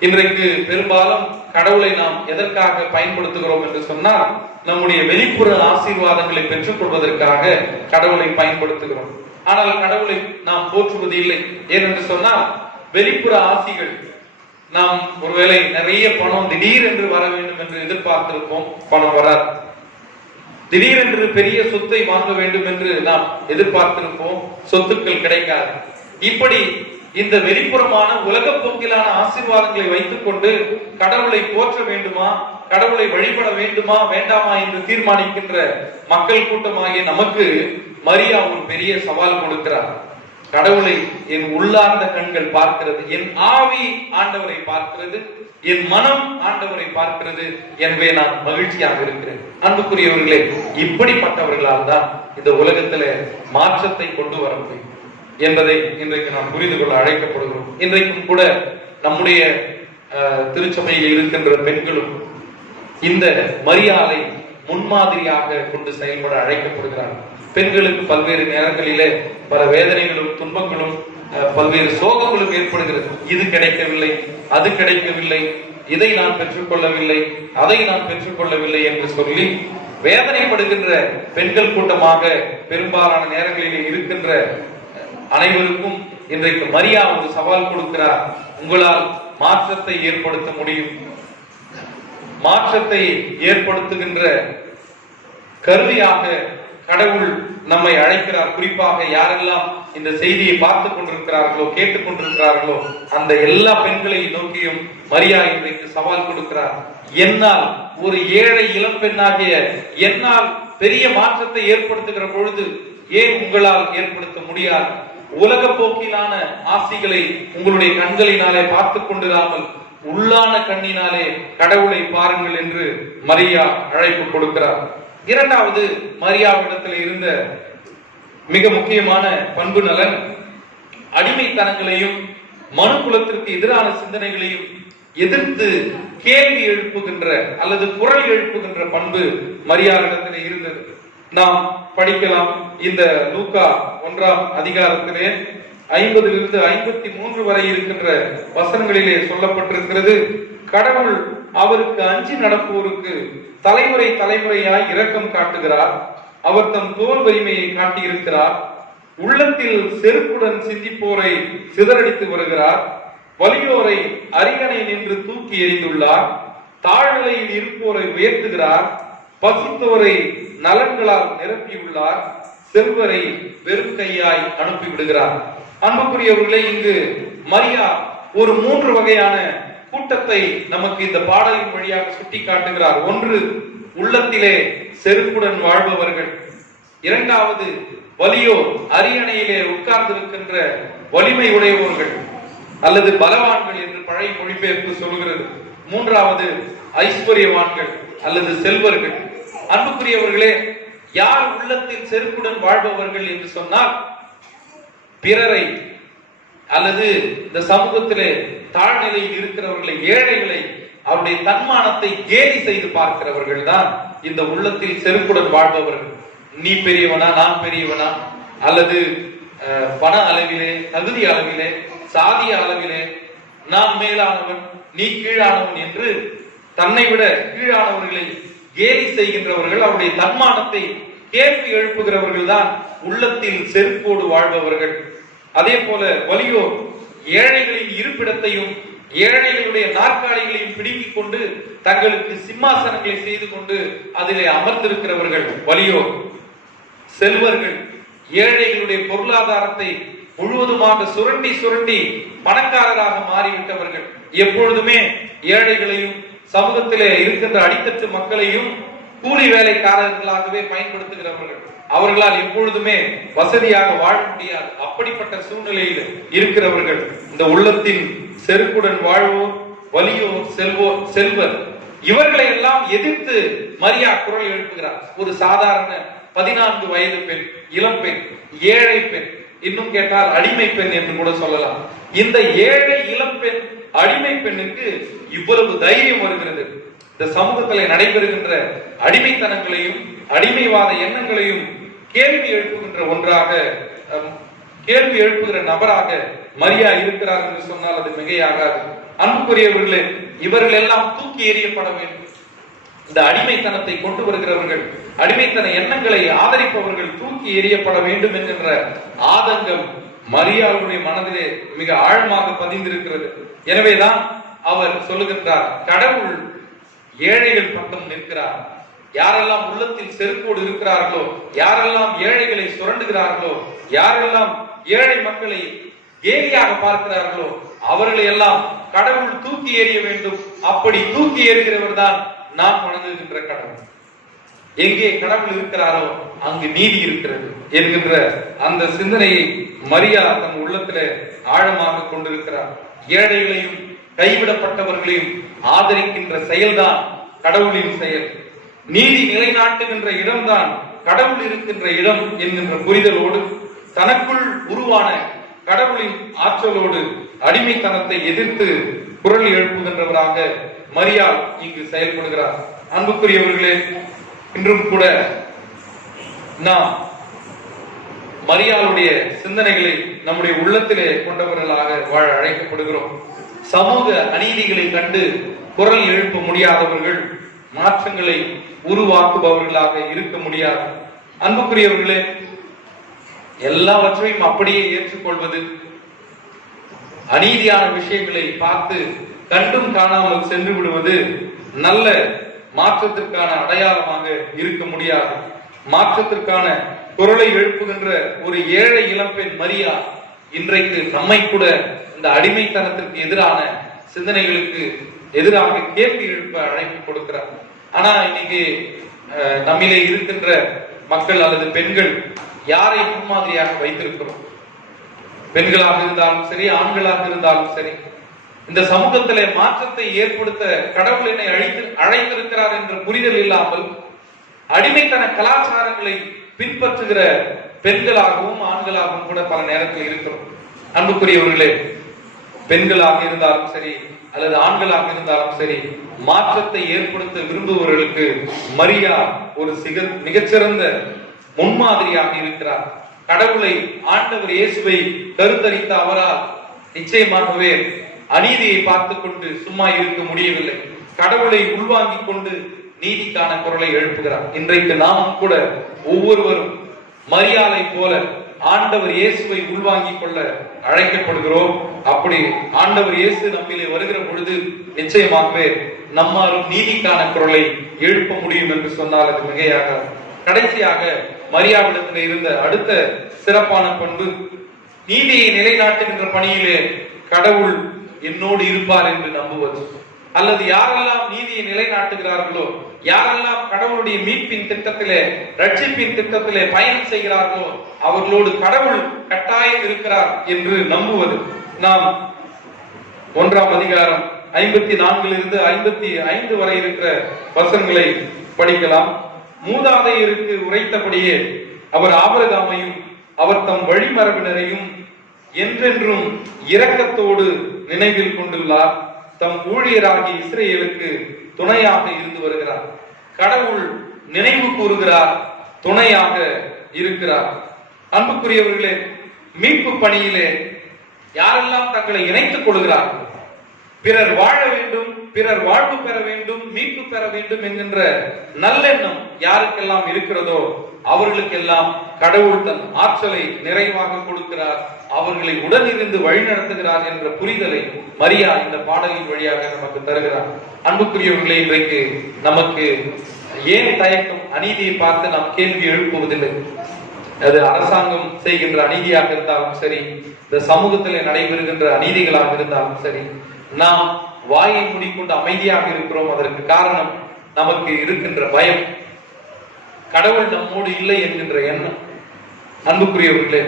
இன்றைக்கு பெரும்பாலும் கடவுளை நாம் எதற்காக பயன்படுத்துகிறோம் என்று சொன்னால், நம்முடைய வெளிப்புற ஆசீர்வாதங்களை பெற்றுக் கொள்வதற்காக கடவுளை பயன்படுத்துகிறோம். ஆனால் கடவுளை நாம் போற்றுவது இல்லை. ஏனென்று சொன்னால், வெளிப்புற ஆசிகள், நாம் ஒருவேளை நிறைய பணம் திடீரென்று வர வேண்டும் என்று எதிர்பார்த்திருப்போம், பணம் வராது. திடீரென்று பெரிய சொத்தை வாங்க வேண்டும் என்று நாம் எதிர்பார்த்திருப்போம், சொத்துக்கள் கிடைக்காது. இப்படி இந்த வெளிப்புறமான உலக போக்கிலான ஆசீர்வாதங்களை வைத்துக் கொண்டு கடவுளை போற்ற வேண்டுமா, கடவுளை வழிபட வேண்டுமா வேண்டாமா என்று தீர்மானிக்கின்ற மக்கள் கூட்டமாகிய நமக்கு மரியா ஒரு பெரிய சவால் கொடுக்கிறார். கடவுளை என் உள்ளார்ந்த கண்கள் பார்க்கிறது, என் ஆவி ஆண்டவரை பார்க்கிறது, என் மனம் ஆண்டவரை பார்க்கிறது, எனவே நான் மகிழ்ச்சியாக இருக்கிறேன். அன்புக்குரியவர்களே, இப்படிப்பட்டவர்களால் தான் இந்த உலகத்தில மாற்றத்தை கொண்டு வர முடியும் என்பதை இன்றைக்கு நாம் புரிந்து கொள்ள அழைக்கப்படுகிறோம். இன்றைக்கும் கூட நம்முடைய திருச்சபையில் இருக்கின்ற பெண்களும் இந்த மரியாதை முன்மாதிரியாக கொண்டு செயல்பட அழைக்கப்படுகிறார்கள். பெண்களுக்கு பல்வேறு நேரங்களிலே பல வேதனைகளும் துன்பங்களும் பல்வேறு சோகங்களும் ஏற்படுகிறது. இது கிடைக்கவில்லை, அது கிடைக்கவில்லை, இதை நான் பெற்றுக்கொள்ளவில்லை, அதை நான் பெற்றுக்கொள்ளவில்லை என்று சொல்லி வேதனைப்படுகின்ற பெண்கள் கூட்டமாக பெரும்பாலான நேரங்களிலே இருக்கின்ற அனைவருக்கும் இன்றைக்கு மரியா ஒரு சவால் கொடுக்கிறார். உங்களால் மாற்றத்தை ஏற்படுத்த முடியும். மாற்றத்தை ஏற்படுத்துகின்ற கருவியாக கடவுள் நம்மை அழைக்கிறார். குறிப்பாக யாரெல்லாம் இந்த செய்தியை பார்த்துக் கொண்டிருக்கிறார்களோ, கேட்டுக் கொண்டிருக்கிறார்களோ, அந்த எல்லா பெண்களை நோக்கியும் மரியா இன்றைக்கு சவால் கொடுக்கிறார். என்னால், ஒரு ஏழை இளம் பெண்ணாகிய என்னால் பெரிய மாற்றத்தை ஏற்படுத்துகிற பொழுது ஏன் உங்களால் ஏற்படுத்த முடியாது? உலக போக்கிலான ஆசைகளை உங்களுடைய கண்களினாலே பார்த்துக் கொண்டிராமல் உள்ளான கண்ணினாலே கடவுளை பாருங்கள் என்று மரியா அழைப்பு கொடுக்கிறார். இரண்டாவது, மரியாவிடத்தில் இருந்த மிக முக்கியமான பண்பு நலன், அடிமைத்தனங்களையும் மனு குலத்திற்கு எதிரான சிந்தனைகளையும் எதிர்த்து கேள்வி எழுப்புகின்ற அல்லது குரல் எழுப்புகின்ற பண்பு மரியாவிடத்தில் இருந்தது. நாம் படிக்கலாம். இந்த லூக்கா 1ஆம் அதிகாரத்திலே 50 53 வரை இருக்கின்ற வசனங்களிலே சொல்லப்பட்டிருக்கிறது. கடவுள் அவருக்கு அஞ்சி நடப்போருக்கு தலைமுறை தலைமுறையாய் இரக்கம் காட்டுகிறார். அவர் தம் தோல் வலிமையை காட்டியிருக்கிறார். உள்ளத்தில் செருப்புடன் சிந்திப்போரை சிதறடித்து வருகிறார். வலியோரை அரியணை நின்று தூக்கி எறிந்துள்ளார். தாழ்நிலையில் இருப்போரை உயர்த்துகிறார். பசித்தோரை நலன்களால் நிரப்பியுள்ளார். செல்வரை வெறும் கையாய் அனுப்பிவிடுகிறார். அன்புக்குரியவர்களே, இங்கு மரியா ஒரு 3 வகையான கூட்டத்தை நமக்கு இந்த பாடலின் வழியாக சுட்டி காட்டுகிறார். ஒன்று, உள்ளத்திலே செருப்புடன் வாழ்பவர்கள். இரண்டாவது, வலியோர், அரியணையிலே உட்கார்ந்திருக்கின்ற வலிமை உடையவர்கள் அல்லது பலவான்கள் என்று பழைய மொழிபெயர்ப்பு சொல்கிறது. மூன்றாவது, ஐஸ்வர்யவான்கள் அல்லது செல்வர்கள். அன்புக்குரியவர்களே, யார் உள்ளத்தில் செருப்புடன் வாழ்பவர்கள் என்று சொன்னால், பிறரை அல்லது இந்த சமூகத்திலே தாழ்நிலையில் இருக்கிறவர்களை, ஏழைகளை, அவருடைய தன்மானத்தை கேலி செய்து பார்க்கிறவர்கள் தான் இந்த உள்ளத்தில் செருப்புடன் வாழ்பவர்கள். நீ பெரியவனா, நான் பெரியவனா, அல்லது பண அளவிலே, தகுதி அளவிலே, சாதிய அளவிலே நான் மேலானவன், நீ கீழானவன் என்று தன்னை விட கீழானவர்களை கேலி செய்கின்றவர்கள், அவருடைய தன்மானத்தை கேள்வி எழுப்புகிறவர்கள் தான் உள்ளத்தில் செருப்போடு வாழ்பவர்கள். அதே போல வலியோர் ஏழைகளின் இருப்பிடத்தையும் ஏழைகளுடைய நாற்காலிகளையும் பிடுங்கிக் கொண்டு தங்களுக்கு சிம்மாசனங்களை செய்து கொண்டு அதிலே அமர்ந்திருக்கிறவர்கள் வலியோர். செல்வர்கள் ஏழைகளுடைய பொருளாதாரத்தை முழுவதுமாக சுரண்டி சுரண்டி பணக்காரராக மாறிவிட்டவர்கள். எப்பொழுதுமே ஏழைகளையும் சமூகத்திலே இருக்கின்ற அடித்தட்டு மக்களையும் கூலி வேலைக்காரர்களாகவே பயன்படுத்துகிறவர்கள். அவர்களால் எப்பொழுதுமே வசதியாக வாழ முடியாது. அப்படிப்பட்ட சூழ்நிலையில் இருக்கிறவர்கள். இந்த உள்ளத்தின் செருக்குடன் வாழ்வோர், வலியோர், செல்வர், இவர்களை எல்லாம் எதிர்த்து மரியா குரல் எழுப்புகிறார். ஒரு சாதாரண 14 வயது பெண், இளம் பெண், ஏழை பெண், இன்னும் கேட்டால் அடிமை பெண் என்று கூட சொல்லலாம். இந்த ஏழை இளம் பெண், அடிமை பெண்ணுக்கு இவ்வளவு தைரியம் வருகிறது. இந்த சமூகத்தில் நடைபெறுகின்ற அடிமைத்தனங்களையும் அடிமைவாத எண்ணங்களையும் கேள்வி எழுப்புகின்ற ஒன்றாக, கேள்வி எழுப்புகிற நபராக மரியா இருக்கிறார் என்று சொன்னால் அது மிகையாகாது. அன்புக்குரியவர்களே, இவர்கள் எல்லாம் தூக்கி எறியப்பட வேண்டும். இந்த அடிமைத்தனத்தை கொண்டு வருகிறவர்கள், அடிமைத்தன எண்ணங்களை ஆதரிப்பவர்கள் தூக்கி எறியப்பட வேண்டும் என்கின்ற ஆதங்கம் மரியாளுடைய மனதிலே மிக ஆழமாக பதிந்திருக்கிறது. எனவேதான் அவர் சொல்லுகின்றார், கடவுள் ஏழைகள் பக்கம் நிற்கிறார். யாரெல்லாம் உள்ளத்தில் செருக்கோடு இருக்கிறார்களோ, யாரெல்லாம் ஏழைகளை சுரண்டுகிறார்களோ, யாரெல்லாம் ஏழை மக்களை ஏரியாக பார்க்கிறார்களோ, அவர்களை எல்லாம் கடவுள் தூக்கி எறிய வேண்டும். அப்படி தூக்கி எறிகிறவர் தான் நாம் வணங்குகின்ற கடவுள். எங்கே கடவுள் இருக்கிறாரோ அங்கு நீதி இருக்கிறது என்கின்ற அந்த சிந்தனையை மரியா தன் உள்ளத்திலே ஆழமாக கொண்டிருக்கிறார். ஏழைகளையும் கைவிடப்பட்டவர்களையும் ஆதரிக்கின்ற செயல்தான் கடவுளின் செயல். நீதி நிலைநாட்டுகின்ற இடம்தான் கடவுள் இருக்கின்ற இடம் என்கின்ற புரிதலோடு, தனக்குள் உருவான கடவுளின் ஆற்றலோடு அடிமைத்தனத்தை எதிர்த்து குரல் எழுப்புகின்றவராக மரியாள் இங்கு செயல்படுகிறார். அன்புக்குரியவர்களே, இன்றும் கூட நாம் மரியாளுடைய சிந்தனைகளை நம்முடைய உள்ளத்திலே கொண்டவர்களாக வாழ அழைக்கப்படுகிறோம். சமூக அநீதிகளை கண்டு குரல் எழுப்ப முடியாதவர்கள் மாற்றங்களை உருவாக்குபவர்களாக இருக்க முடியாது. அன்புக்குரியவர்களே, எல்லாவற்றையும் அப்படியே ஏற்றுக்கொள்வது, அநீதியான விஷயங்களை பார்த்து கண்டும் காணாமல் சென்று விடுவது நல்ல மாற்றத்திற்கான அடையாளமாக இருக்க முடியாது. மாற்றத்திற்கான குரலை எழுப்புகின்ற ஒரு ஏழை இளம்பெண் மரியா இன்றைக்கு நம்மை கூட இந்த அடிமைத்தனத்திற்கு எதிரான சிந்தனைகளுக்கு எதிராக கேள்வி எழுப்ப அழைப்பு கொடுக்கிறார். ஆனா இன்னைக்கு நம்மிலே இருக்கின்ற மக்கள் அல்லது பெண்கள் யாரை முன்மாதிரியாக வைத்திருக்கிறோம்? பெண்களாக இருந்தாலும் சரி, ஆண்களாக இருந்தாலும் சரி, இந்த சமூகத்திலே மாற்றத்தை ஏற்படுத்த கடவுள் என்னை அழைத்திருக்கிறார் என்ற புரிதல் இல்லாமல் அடிமைத்தன கலாச்சாரங்களை பின்பற்றுகிற பெண்களாகவும் ஆண்களாகவும் கூட பல நேரத்தில் இருக்கிறோம். அன்புக்குரியவர்களே, பெண்களாக இருந்தாலும் சரி அல்லது ஆண்களாக இருந்தாலும் சரி, மாற்றத்தை ஏற்படுத்த விரும்புபவர்களுக்கு மரியா ஒரு மிகச்சிறந்த முன்மாதிரியாக இருக்கிறார். கடவுளை, ஆண்டவர் இயேசுவை கருத்தரித்த அவரால் நிச்சயமாகவே அநீதியை பார்த்து கொண்டு சும்மா இருக்க முடியவில்லை. கடவுளை உள்வாங்கிக் கொண்டு நீதிக்கான குரலை எழுப்புகிறார். இன்றைக்கு நாமும் கூட ஒவ்வொருவரும் மரியாதை போல ஆண்டவர் இயேசுவை உள்வாங்கிக் கொள்ள அழைக்கப்படுகிறோம். அப்படி ஆண்டவர் இயேசு நம்மிலே வருகிற பொழுது நிச்சயமாகவே நம்மாலும் நீதிக்கான குரலை எழுப்ப முடியும் என்று சொன்னால் அது மிகையாக. கடைசியாக மரியாவிடத்தில் இருந்த அடுத்த சிறப்பான பண்பு, நீதியை நிலைநாட்டுகின்ற பணியிலே கடவுள் என்னோடு இருப்பார் என்று நம்புவது. அல்லது யாரெல்லாம் நீதியை நிலைநாட்டுகிறார்களோ, யாரெல்லாம் கடவுளுடைய மீட்பின் திட்டத்திலே, ரட்சிப்பின் திட்டத்திலே பயணம் செய்கிறார்களோ, அவர்களோடு கடவுள் கட்டாயம் இருக்கிறார் என்று நம்புவது. நாம் 1ஆம் அதிகாரம் 54 55 வரை இருக்கிற வசனங்களை படிக்கலாம். மூதாதையருக்கு உரைத்தபடியே அவர் ஆபிரகாமையும் அவர் தம் வழிமரபினரையும் என்றென்றும் இரக்கத்தோடு நினைவில் கொண்டுள்ளார். தம் ஊழியராகி இஸ்ரேலுக்கு துணையாக இருந்து வருகிறார். கடவுள் நினைவு கூறுகிறார், துணையாக இருக்கிறார். அன்புக்குரியவர்களே, மீட்பு பணியிலே யாரெல்லாம் தங்களை இணைத்துக் கொள்கிறார்கள், பிறர் வாழ வேண்டும், பிறர் வாழ்வு பெற வேண்டும், மீட்பு பெற வேண்டும் என்கின்ற நல்லெண்ணம் யாருக்கெல்லாம் இருக்கிறதோ அவர்களுக்கெல்லாம் கடவுள் தன் ஆற்றலை நிறைவாக கொடுக்கிறார், அவர்களை உடனிருந்து வழிநடத்துகிறார் என்ற புரிதலை மரியா இந்த பாடலின் வழியாக நமக்கு தருகிறார். அன்புக்குரியவர்களே, இன்றைக்கு நமக்கு ஏன் தயக்கம்? அநீதியை பார்த்து நாம் கேள்வி எழுப்புவதில்லை. அது அரசாங்கம் செய்கின்ற அநீதியாக இருந்தாலும் சரி, இந்த சமூகத்திலே நடைபெறுகின்ற அநீதிகளாக இருந்தாலும் சரி, நாம் வாயை மூடிக்கொண்டு அமைதியாக இருக்கிறோம். அதற்கு காரணம் நமக்கு இருக்கின்ற பயம், கடவுள் நம்மோடு இல்லை என்கின்ற எண்ணம். அன்புக்குரியவர்களே,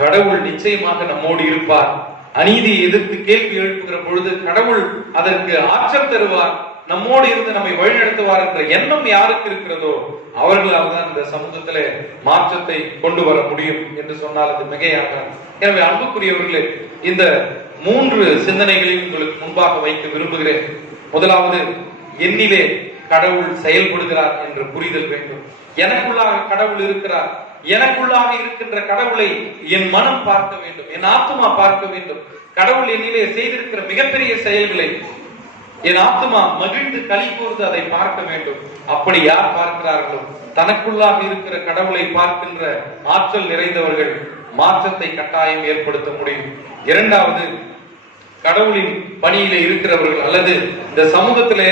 கடவுள் நிச்சயமாக நம்மோடு இருப்பார். அநீதியை எதிர்த்து கேள்வி எழுப்புகிற பொழுது கடவுள் அதற்கு ஆற்றல் தருவார், நம்மோடு இருந்து நம்மை வழிநடத்துவார் என்ற எண்ணம் யாருக்கு இருக்கிறதோ அவர்களால் தான் இந்த சமூகத்திலே மாற்றத்தை கொண்டு வர முடியும் என்று சொன்னால் அது மிகையாக. எனவே அன்புக்குரியவர்களே, இந்த 3 சிந்தனைகளையும் உங்களுக்கு முன்பாக வைக்க விரும்புகிறேன். முதலாவது, என்னிலே கடவுள் செயல்படுகிறார் என்ற புரிதல் வேண்டும். எனக்குள்ளாக கடவுள் இருக்கிறார். எனக்குள்ளாக இருக்கின்ற கடவுளை என் மனம் பார்க்க வேண்டும், என் ஆத்துமா பார்க்க வேண்டும். கடவுள் என்னிலே செய்திருக்கிற மிகப்பெரிய செயல்களை என் ஆத்துமா மகிழ்ந்து களி கூர்ந்து அதை பார்க்க வேண்டும். அப்படி யார் பார்க்கிறார்களோ, தனக்குள்ளாக இருக்கிற கடவுளை பார்க்கின்ற ஆற்றல் நிறைந்தவர்கள் மாற்றத்தை கட்டாயம் ஏற்படுத்த முடியும். இரண்டாவது, கடவுளின் பணியிலே இருக்கிறவர்கள் அல்லது இந்த சமூகத்திலே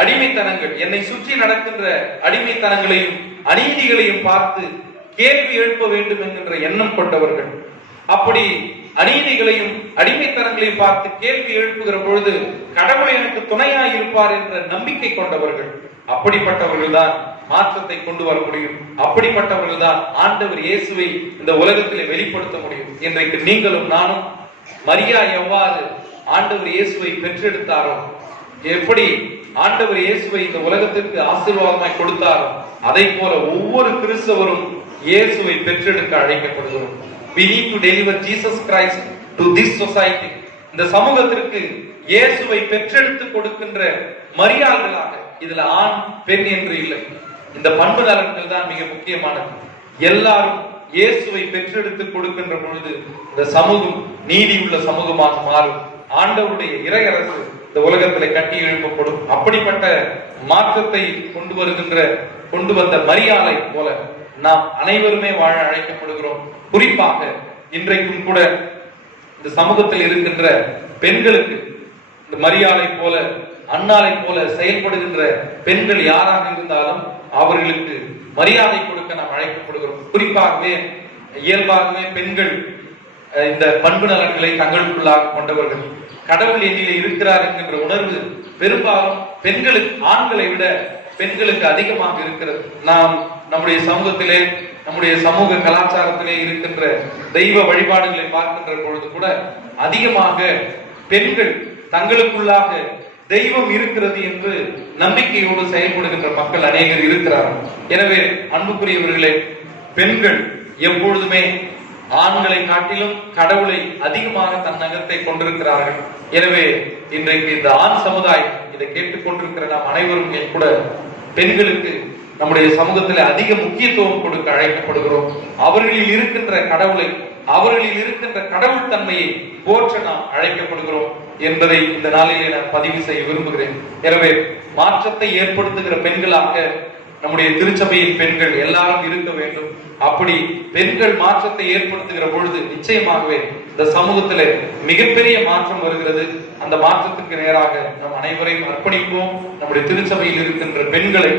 அடிமைத்தனங்கள், என்னை சுற்றி நடக்கின்ற அடிமைத்தனங்களையும் அநீதிகளையும் பார்த்து கேள்வி எழுப்ப வேண்டும் என்கின்ற எண்ணம் கொண்டவர்கள், அப்படி அநீதிகளையும் அடிமைத்தனங்களையும் பார்த்து கேள்வி எழுப்புகிற பொழுது கடவுள் எனக்கு துணையாய் இருப்பார் என்ற நம்பிக்கை கொண்டவர்கள், அப்படிப்பட்டவர்கள் தான் மாற்றத்தை கொண்டு வர முடியும். அப்படிப்பட்டவர்கள் தான் ஆண்டவர் இயேசுவை இந்த உலகத்திலே வெளிப்படுத்த முடியும். இன்றைக்கு நீங்களும் நானும் மரியா எவ்வாறு ஆண்டவர் இயேசுவை பெற்றெடுத்தாரோ, எப்படி ஆண்டவர் இயேசுவை இந்த உலகத்திற்கு ஆசீர்வாதமாய் கொடுத்தாரோ, அதை போல ஒவ்வொரு கிறிஸ்தவரும் இயேசுவை பெற்றெடுக்க அழைக்கப்படுகிறோம். We need to deliver Jesus Christ to this society. இந்த சமூகத்திற்கு இயேசுவை பெற்றெடுத்து கொடுக்கின்ற மரியாதைகளாக, இதுல ஆண் பெண் என்று இல்லை, இந்த பண்பு நலன்கள் தான் மிக முக்கியமானது. எல்லாரும் இயேசுவை பெற்றெடுத்து கொடுக்கின்ற பொழுது இந்த சமூகம் நீதி உள்ள சமூகமாக மாறும். ஆண்டவருடைய இறை அரசு இந்த உலகத்திலே கட்டி எழுப்பப்படும். அப்படிப்பட்ட மாற்றத்தை கொண்டு வந்த மரியாதை போல நாம் அனைவருமே வாழ அழைக்கப்படுகிறோம். குறிப்பாக இன்றைக்கும் கூட இந்த சமூகத்தில் இருக்கின்ற பெண்களுக்கு இந்த மரியாதை போல, அன்னாலை போல செயல்படுகின்ற பெண்கள் யாராக இருந்தாலும் அவர்களுக்கு மரியாதை கொடுக்க நாம் அழைக்கப்படுகிறோம். குறிப்பாகவே இயல்பாகவே பெண்கள் இந்த பண்பு நலன்களை தங்களுக்குள்ளாக கொண்டவர்கள். கடவுள் என்னிலே இருக்கிறார் என்கின்ற உணர்வு பெரும்பாலும் பெண்களுக்கு, ஆண்களை விட பெண்களுக்கு அதிகமாக இருக்கிறது. நாம் நம்முடைய சமூகத்திலே, நம்முடைய சமூக கலாச்சாரத்திலே இருக்கின்ற தெய்வ வழிபாடுகளை பார்க்கின்ற பொழுது கூட அதிகமாக பெண்கள் தங்களுக்குள்ளாக தெய்வம் இருக்கிறது என்று நம்பிக்கையோடு செயல்படுகின்ற மக்கள் அநேகர் இருக்கிறார்கள். எனவே அன்புக்குரியவர்களே, பெண்கள் எப்பொழுதுமே ஆண்களை காட்டிலும் கடவுளை அதிகமாக தன் நகத்தை கொண்டிருக்கிறார்கள். எனவே இன்றைக்கு இந்த ஆண் சமுதாயம், இதை கேட்டுக்கொண்டிருக்கிற நாம் அனைவரும் கூட பெண்களுக்கு நம்முடைய சமூகத்தில் அதிக முக்கியத்துவம் கொடுக்க அழைக்கப்படுகிறோம். அவர்களில் இருக்கின்ற கடவுளை, அவர்களில் இருக்கின்ற கடவுள் தன்மையை போற்ற நாம் அழைக்கப்படுகிறோம் என்பதை இந்த நாளிலே நான் பதிவு செய்ய விரும்புகிறேன். எனவே மாற்றத்தை ஏற்படுத்துகிற பெண்களாக நம்முடைய திருச்சபையின் பெண்கள் எல்லாரும் இருக்க வேண்டும். அப்படி பெண்கள் மாற்றத்தை ஏற்படுத்துகிற பொழுது நிச்சயமாகவே இந்த சமூகத்திலே மிகப்பெரிய மாற்றம் வருகிறது. அந்த மாற்றத்துக்கு நேராக நம் அனைவரையும் அர்ப்பணிப்போம். நம்முடைய திருச்சபையில் இருக்கின்ற பெண்களை,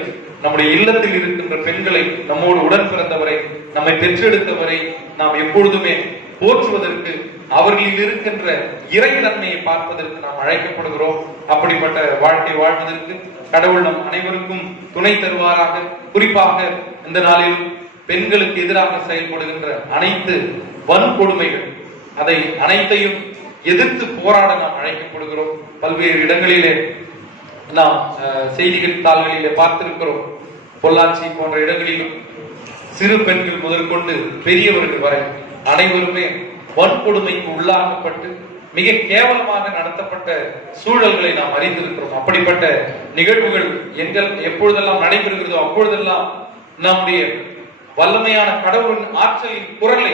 நம்முடைய இல்லத்தில் இருக்கின்ற பெண்களை, நம்மோடு உடன் பிறந்தவரை, நம்மை பெற்றெடுத்தவரை நாம் எப்பொழுதுமே போற்றுவதற்கு, அவர்களில் இருக்கின்ற இறைத்தன்மையை பார்ப்பதற்கு நாம் அழைக்கப்படுகிறோம். அப்படிப்பட்ட வாழ்க்கை வாழ்வதற்கு கடவுள் நம் அனைவருக்கும் துணை தருவாராக. குறிப்பாக இந்த நாளில் பெண்களுக்கு எதிராக செயல்படுகின்ற அனைத்து வன்கொடுமைகள், அதை அனைத்தையும் எதிர்த்து போராட நாம் அழைக்கப்படுகிறோம். பல்வேறு இடங்களிலே நாம் செய்திகள் தாள்களிலே பார்த்திருக்கிறோம். பொள்ளாச்சி போன்ற இடங்களிலும் சிறு பெண்கள் முதற்கொண்டு பெரியவர்கள் வரை அனைவருமே வன்கொடுமைக்கு உள்ளாக்கப்பட்டு மிக கேவலமாக நடத்தப்பட்ட சூழல்களை நாம் அறிந்திருக்கிறோம். அப்படிப்பட்ட நிகழ்வுகள் எப்பொழுதெல்லாம் நடைபெறுகிறதோ அப்பொழுதெல்லாம் நம்முடைய வல்லமையான கடவுளின் ஆற்றலின் குரலை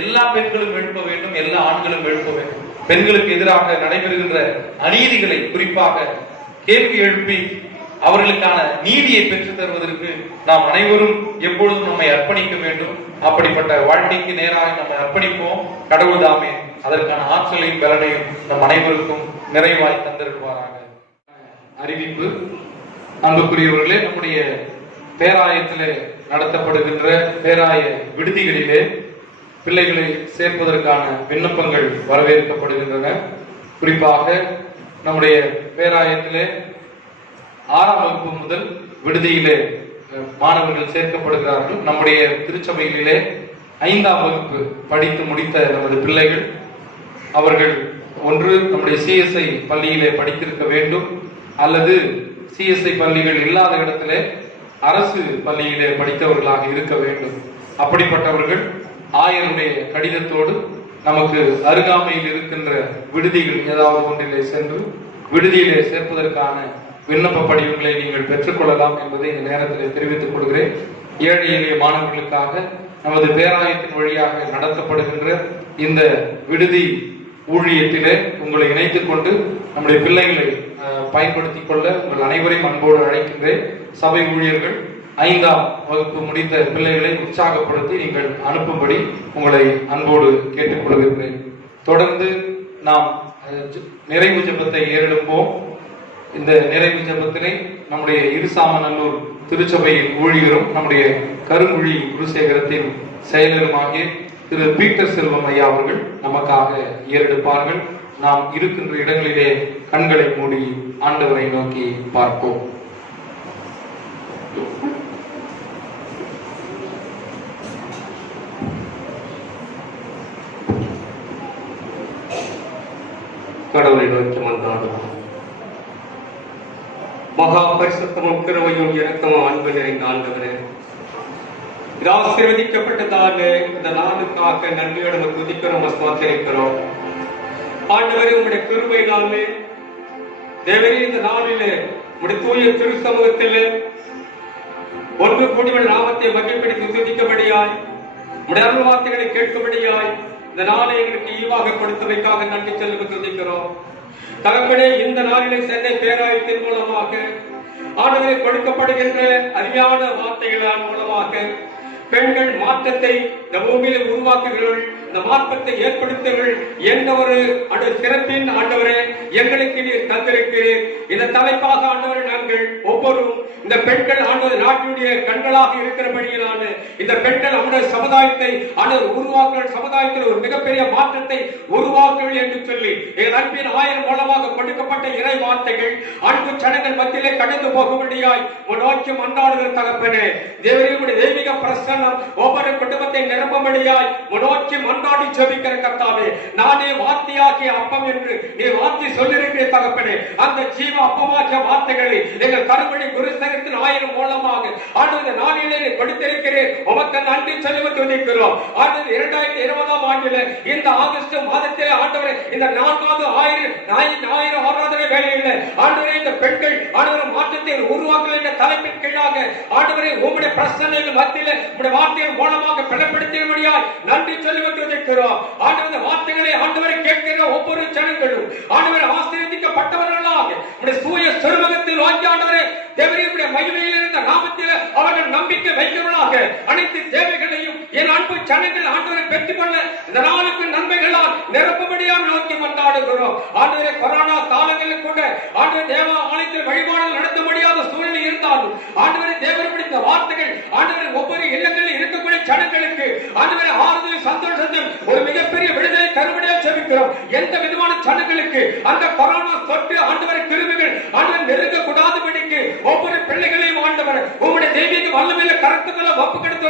எல்லா பெண்களும் எழுப்ப வேண்டும், எல்லா ஆண்களும் எழுப்ப வேண்டும். பெண்களுக்கு எதிராக நடைபெறுகின்ற அநீதிகளை குறிப்பாக கேள்வி எழுப்பி அவர்களுக்கான நீதியை பெற்றுத் தருவதற்கு நாம் அனைவரும் எப்பொழுதும் நம்மை அர்ப்பணிக்க வேண்டும். அப்படிப்பட்ட வாழ்க்கைக்கு நேராக நம்மை அர்ப்பணிப்போம். கடவுள் தாமே அதற்கான ஆற்றலையும் பலனையும் நம் அனைவருக்கும் நிறைவாய் தந்திருப்பாராக. அறிவிப்பு. அன்புக்குரியவர்களே, நம்முடைய பேராயத்திலே நடத்தப்படுகின்ற பேராய விடுதிகளிலே பிள்ளைகளை சேர்ப்பதற்கான விண்ணப்பங்கள் வரவேற்கப்படுகின்றன. குறிப்பாக நம்முடைய பேராயத்திலே 6ஆம் வகுப்பு முதல் விடுதியிலே மாணவர்கள் சேர்க்கப்படுகிறார்கள். நம்முடைய திருச்சபைகளிலே 5ஆம் வகுப்பு படித்து முடித்த நமது பிள்ளைகள் அவர்கள் ஒன்று நம்முடைய சிஎஸ்ஐ பள்ளியிலே படித்திருக்க வேண்டும், அல்லது சிஎஸ்ஐ பள்ளிகள் இல்லாத இடத்திலே அரசு பள்ளியிலே படித்தவர்களாக இருக்க வேண்டும். அப்படிப்பட்டவர்கள் ஆயருடைய கடிதத்தோடு நமக்கு அருகாமையில் இருக்கின்ற விடுதிகள் ஏதாவது ஒன்றிலே சென்று விடுதியிலே சேர்ப்பதற்கான விண்ணப்ப படிவங்களை நீங்கள் பெற்றுக்கொள்ளலாம் என்பதை இந்த நேரத்தில் தெரிவித்துக் கொள்கிறேன். ஏழை எளிய மாணவர்களுக்காக நமது பேராயத்தின் வழியாக நடத்தப்படுகின்ற இந்த விடுதி ஊழியத்திலே உங்களை இணைத்துக் கொண்டு நம்முடைய பிள்ளைகளை பயன்படுத்திக் கொள்ள உங்கள் அனைவரையும் அன்போடு அழைக்கின்றேன். சபை ஊழியர்கள் 5ஆம் வகுப்பு முடித்த பிள்ளைகளை உற்சாகப்படுத்தி நீங்கள் அனுப்பும்படி உங்களை அன்போடு கேட்டுக்கொள்கின்றேன். தொடர்ந்து நாம் நிறைவு ஜெபத்தை ஏறெடுப்போம். இந்த நிறைவு ஜெபத்தினை நம்முடைய இருசாமநல்லூர் திருச்சபையின் ஊழியரும் நம்முடைய கருங்குழி குருசேகரத்தின் செயலருமாகிய திரு பீட்டர் செல்வம் ஐயா அவர்கள் நமக்காக ஏறெடுப்பார்கள். நாம் இருக்கின்ற இடங்களிலே கண்களை மூடி ஆண்டவரை நோக்கி பார்ப்போம். கடவுளை நோக்கி மன்றாடுவோம். மகா பரிசுத்தமும் கிருபையும் இரக்கமும் அன்பு நிறைந்த ஆண்டவரே, இது ஆசீர்வதிக்கப்பட்டதான இந்த நாளுக்காக நன்றியோடு துதிக்கிறோம், ஸ்தோத்திரிக்கிறோம். ஆண்டவரே, உங்களுடைய கிருபையினாலே தேவரே இந்த நாளிலே உங்களுடைய தூய திரு சமூகத்திலே ஒன்று கூடிய நாமத்தை மகிழ்ப்படுத்தி துதிக்கபடியாய் உங்களுடைய அருள் வார்த்தைகளை கேட்கும்படியாய் இந்த நாளை எங்களுக்கு ஈவாக கொடுத்தமைக்காக நன்றி செல்ல துதிக்கிறோம். தகப்பனே, இந்த நாளிலே சென்னை பேராயத்தின் மூலமாக ஆண்டவரை கொடுக்கப்படுகின்ற அருமையான வார்த்தைகளால் மூலமாக பெண்கள் மாற்றத்தை இந்த பூமியில உருவாக்குகிறவர்கள், இந்த மாற்றத்தை ஏற்படுத்துங்கள் என்ற ஒரு சிறப்பின் ஆண்டவரே எங்களுக்கு நீர் தந்திருக்கிறீர். இந்த தலைப்பாக ஆண்டவரை நாங்கள் ஒவ்வொருவரும் இந்த பெண்கள் ஆண்டவர் நாட்டினுடைய கண்களாக இருக்கிறபடியிலான இந்த பெண்கள் நம்முடைய சமுதாயத்தை ஆண்டவர் உருவாக்குங்கள், சமுதாயத்தில் ஒரு மிகப்பெரிய மாற்றத்தை உருவாக்குங்கள் என்று சொல்லி எங்கள் அன்பின் ஆயர் மூலமாக கொடுக்கப்பட்ட இறை வார்த்தைகள் அன்பு சடங்கள் மத்தியிலே கடந்து போகும்படியாய் நோக்கி மன்றாடுகிற தகப்பனே, தேவனுடைய தெய்வீக பிரசன்னம் ஒவ்வொரு குடும்பத்தை நிரப்பும்படியாய் நோக்கி மன்றாடி ஜெபிக்கிற கர்த்தாவே, நானே வார்த்தையாகிய அப்பம் என்று நீ வார்த்தை சொல்லிருக்கிற தகப்பனே, அந்த ஜீவ அப்பமாகிய வார்த்தைகளை எங்கள் கருவழி குருசேகரத்தின் ஆயிரம் மூலமாக ஆண்டு நாளிலே கொடுத்திருக்கிறேன். உமக்கு நன்றி சொல்லி துதிக்கிறோம். ஆண்டு 2020ஆம் ஆண்டில் இந்த ஆகஸ்ட் மாதத்திலே ஆண்டவரே இந்த 4வது ஞாயிறு ஆராதனை வேளையில் ஆண்டவரே இந்த பெண்கள் ஆண்டவர் மாற்றத்தை உருவாக்க என்ற தலைப்பின் கீழாக ஆண்டவரே உம்முடைய பிரசன்னைகள் மத்தியிலே உம்முடைய வார்த்தையின் மூலமாக பலப்படுத்தியபடியாய் நன்றி சொல்லி துதிக்கிறோம். ஆண்டவர் இந்த வார்த்தைகளை ஆண்டவரை கேட்கிற ஒவ்வொரு ஜனங்களும் ஆண்டவரை ஆசீர்வதிக்கப்பட்டவர்களாக உம்முடைய தூய சிறுமுகத்தில் வாங்கி ஆண்டவரே தேவனுடைய மகிமையில் இருந்த நாமத்தில் அவர்கள் நம்பிக்கை வைக்கிறவர்களாக அனைத்து தேவைகளையும் என் அன்பு ஜனங்கள் ஆண்டவரை பெற்றுக்கொள்ள இந்த நாளுக்கு நன்மைகளால் நிரப்பும்படியாக நோக்கி மன்றாடுகிறோம். ஆண்டவரே, கொரோனா காலங்களில் கூட ஆண்டவர் தேவ ஆலயத்தில் வழிபாடுகள் நடத்த முடியாத சூழ்நிலை இருந்தாலும் ஆண்டவரை தேவன் பிடித்த வார்த்தைகள் ஆண்டவரை ஒவ்வொரு இல்லங்களில் இருக்கக்கூடிய ஜனங்களுக்கு ஆண்டவரை ஆறுதல் சந்தோஷத்தில் ஒரு மிகப்பெரிய விடுதலை தரும்படியாக ஜெபிக்கிறோம். எந்த விதமான ஜனங்களுக்கு அந்த கொரோனா தொற்று ஆண்டவரை கிருமிகள் ஆண்டவர் நெருங்க கூடாதபடிக்கு ஒவ்வொரு பிள்ளைகளையும் ஆண்டவர் உங்களுடைய தெய்வீக வல்லமையில கருத்துக்களை ஒப்புக்கெடுத்து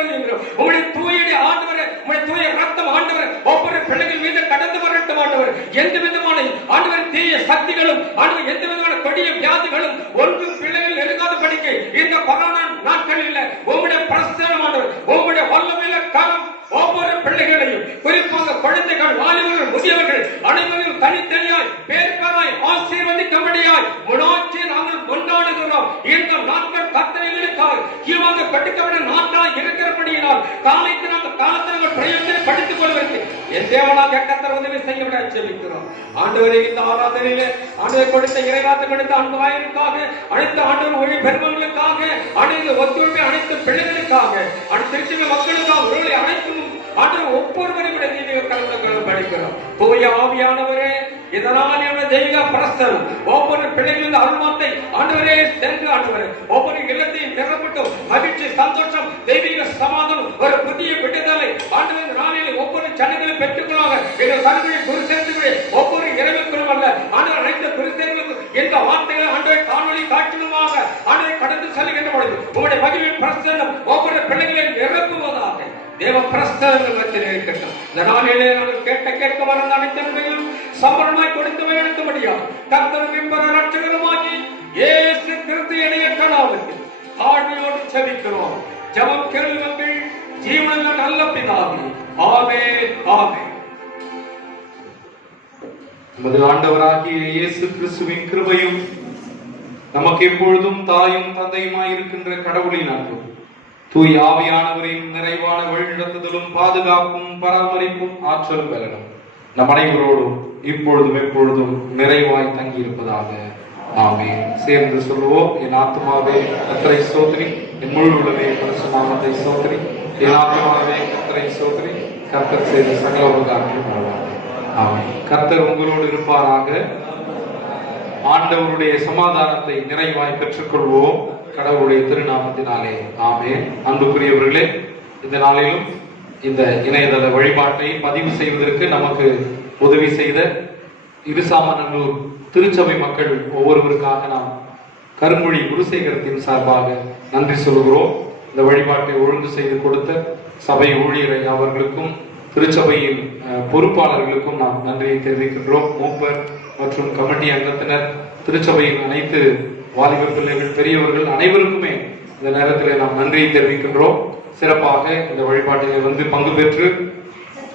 உங்களுடைய தூய ஆண்டவர் உங்களுடைய தூய ரத்தம் ஆண்டவர் ஒவ்வொரு பிள்ளைகள் மீது கடந்து வரட்டும். ஆண்டவர் எந்த விதமான ஆண்டவர் தீய சக்திகளும் ஆண்டவர் எந்த விதமான கொடிய வியாதிகளும் ஒன்றும் பிள்ளைகள் நெருங்காத படிக்க இந்த கொரோனா நாட்களில் உங்களுடைய பிரசனமானவர் உங்களுடைய வல்லமையில கரம் ஒவ்வொரு பிள்ளைகளையும் குறிப்பாக குழந்தைகள், வாலிபர்கள், முதியவர்கள் அனைவரும் தனித்தனியாய் பேர்பராய் ஆசீர்வதிக்கும்படியாய் முன்னாட்சி நாங்கள் கொண்டாடுகிறோம். இந்த நாட்கள் கர்த்தர்களுக்காக ஜீவாக கட்டுக்கப்பட்ட நாட்களாய் இருக்கிறபடியினால் காலைக்கு நாங்கள் காலத்தில் நாங்கள் பிரயோஜனை படித்துக் கொள்வதற்கு என் தேவனாக கர்த்தர் உதவி செய்ய விட ஜெபிக்கிறோம். ஆண்டவரே, இந்த ஆராதனையிலே ஆண்டவர் கொடுத்த இறைவார்த்தை கொடுத்த அன்பு வாயிலுக்காக, அனைத்து ஆண்டவர் ஒளி பெருமங்களுக்காக, அனைத்து ஒத்துழைப்பு அனைத்து பிள்ளைகளுக்காக, அனைத்து திருச்சி மக்களுக்காக ஒருவரை அனைத்தும் ஆண்டவர் ஒவ்வொருவரையும் கூட தெய்வீக கலந்து படிக்கிறோம். தூய ஆவியானவரே, இதனால் தெய்வ பிரசனம் ஒவ்வொரு பிள்ளைகளின் அருள்வார்த்தை ஆண்டவரே சென்று ஆண்டவரே ஒவ்வொரு இல்லத்தையும் நிரப்பட்டும். மகிழ்ச்சி, சந்தோஷம், தெய்வீக சமாதானம், ஒரு புதிய விடுதலை ஆண்டவர் நாளில் ஒவ்வொரு சனங்களும் பெற்றுக்கொள்ளாங்க. எங்கள் கருவியை குரு சேர்ந்து ஒவ்வொரு இறைவனுக்கும் அல்ல ஆண்டவர் அனைத்து குரு சேர்ந்து எந்த வார்த்தைகளை ஆண்டவரை காணொலி காட்சியுமாக ஆண்டவரை கடந்து செல்கின்ற பொழுது உங்களுடைய மகிழ்வின் பிரசனம் ஒவ்வொரு பிள்ளைகளையும் நிரப்புவதாக தேவ பிரஸ்தங்கள் மத்தியில் இருக்கட்டும். இந்த நாளிலே நாங்கள் கேட்க வந்த அனைத்தையும் சம்பளமாய் கொடுத்து எடுக்க முடியாது. கர்த்தரும் என்பவர் ரட்சகருமாகி இயேசு கிறிஸ்து இணையற்ற நாமத்தில் தாழ்மையோடு ஜெபிக்கிறோம். ஜெபம் கேளுங்கள் ஜீவனுள்ள நல்ல பிதாவே. ஆமென், ஆமென். நமது ஆண்டவராகிய இயேசு கிறிஸ்துவின் கிருபையும் நமக்கு எப்பொழுதும் தாயும் தந்தையுமாய் இருக்கின்ற கடவுளின் அன்பும் தூய் ஆவியானவரின் நிறைவான வழிநடத்துதலும் பாதுகாப்பும் பராமரிப்பும் ஆற்றலும் பெறணும் நம் அனைவரோடும் இப்பொழுதும் எப்பொழுதும் நிறைவாய் தங்கி இருப்பதாக. ஆமென். சேர்ந்து சொல்லுவோம். என் ஆத்மாவே கர்த்தரை ஸ்தோத்திரி, என் முழு உள்ளவே பரிசுத்த நாமத்தை ஸ்தோத்திரி, என் ஆத்மாவே கர்த்தரை ஸ்தோத்திரி, கர்த்தர் செய்த சகல உபகாரங்களையும் மறவாதே. ஆமென். கர்த்தர் உங்களோடு இருப்பாராக. ஆண்டவருடைய சமாதானத்தை நிறைவாய் பெற்றுக்கொள்வோம் கடவுளுடைய திருநாமத்தினாலே. ஆமென். அன்புக்குரியவர்களே, இந்த நாளிலும் இந்த இணையதள வழிபாட்டை பதிவு செய்வதற்கு நமக்கு உதவி செய்த இருசாமநல்லூர் திருச்சபை மக்கள் ஒவ்வொருவருக்காக நாம் கருமொழி குருசேகரத்தின் சார்பாக நன்றி சொல்கிறோம். இந்த வழிபாட்டை ஒழுங்கு செய்து கொடுத்த சபை ஊழியரை அவர்களுக்கும் திருச்சபையின் பொறுப்பாளர்களுக்கும் நாம் நன்றியை தெரிவிக்கின்றோம். மூப்பர் மற்றும் கமிட்டி அங்கத்தினர், திருச்சபையின் அனைத்து வாலிப பிள்ளைகள், பெரியவர்கள் அனைவருக்குமே இந்த நேரத்தில் நாம் நன்றியை தெரிவிக்கின்றோம். சிறப்பாக இந்த வழிபாட்டிலே வந்து பங்கு பெற்று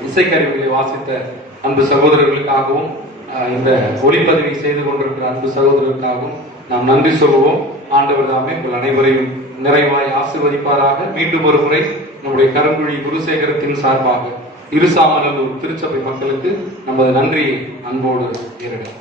இசைக்கருவிகளை வாசித்த அன்பு சகோதரர்களுக்காகவும் இந்த ஒளிப்பதிவை செய்து கொண்டிருக்கிற அன்பு சகோதரர்களுக்காகவும் நாம் நன்றி சொல்லுவோம். ஆண்டவர் தாமே உங்கள் அனைவரையும் நிறைவாய் ஆசீர்வதிப்பாராக. மீண்டும் ஒரு முறை நம்முடைய கருங்குழி குருசேகரத்தின் சார்பாக இருசாமநல்லூர் திருச்சபை மக்களுக்கு நமது நன்றியை அன்போடு ஏறிடும்.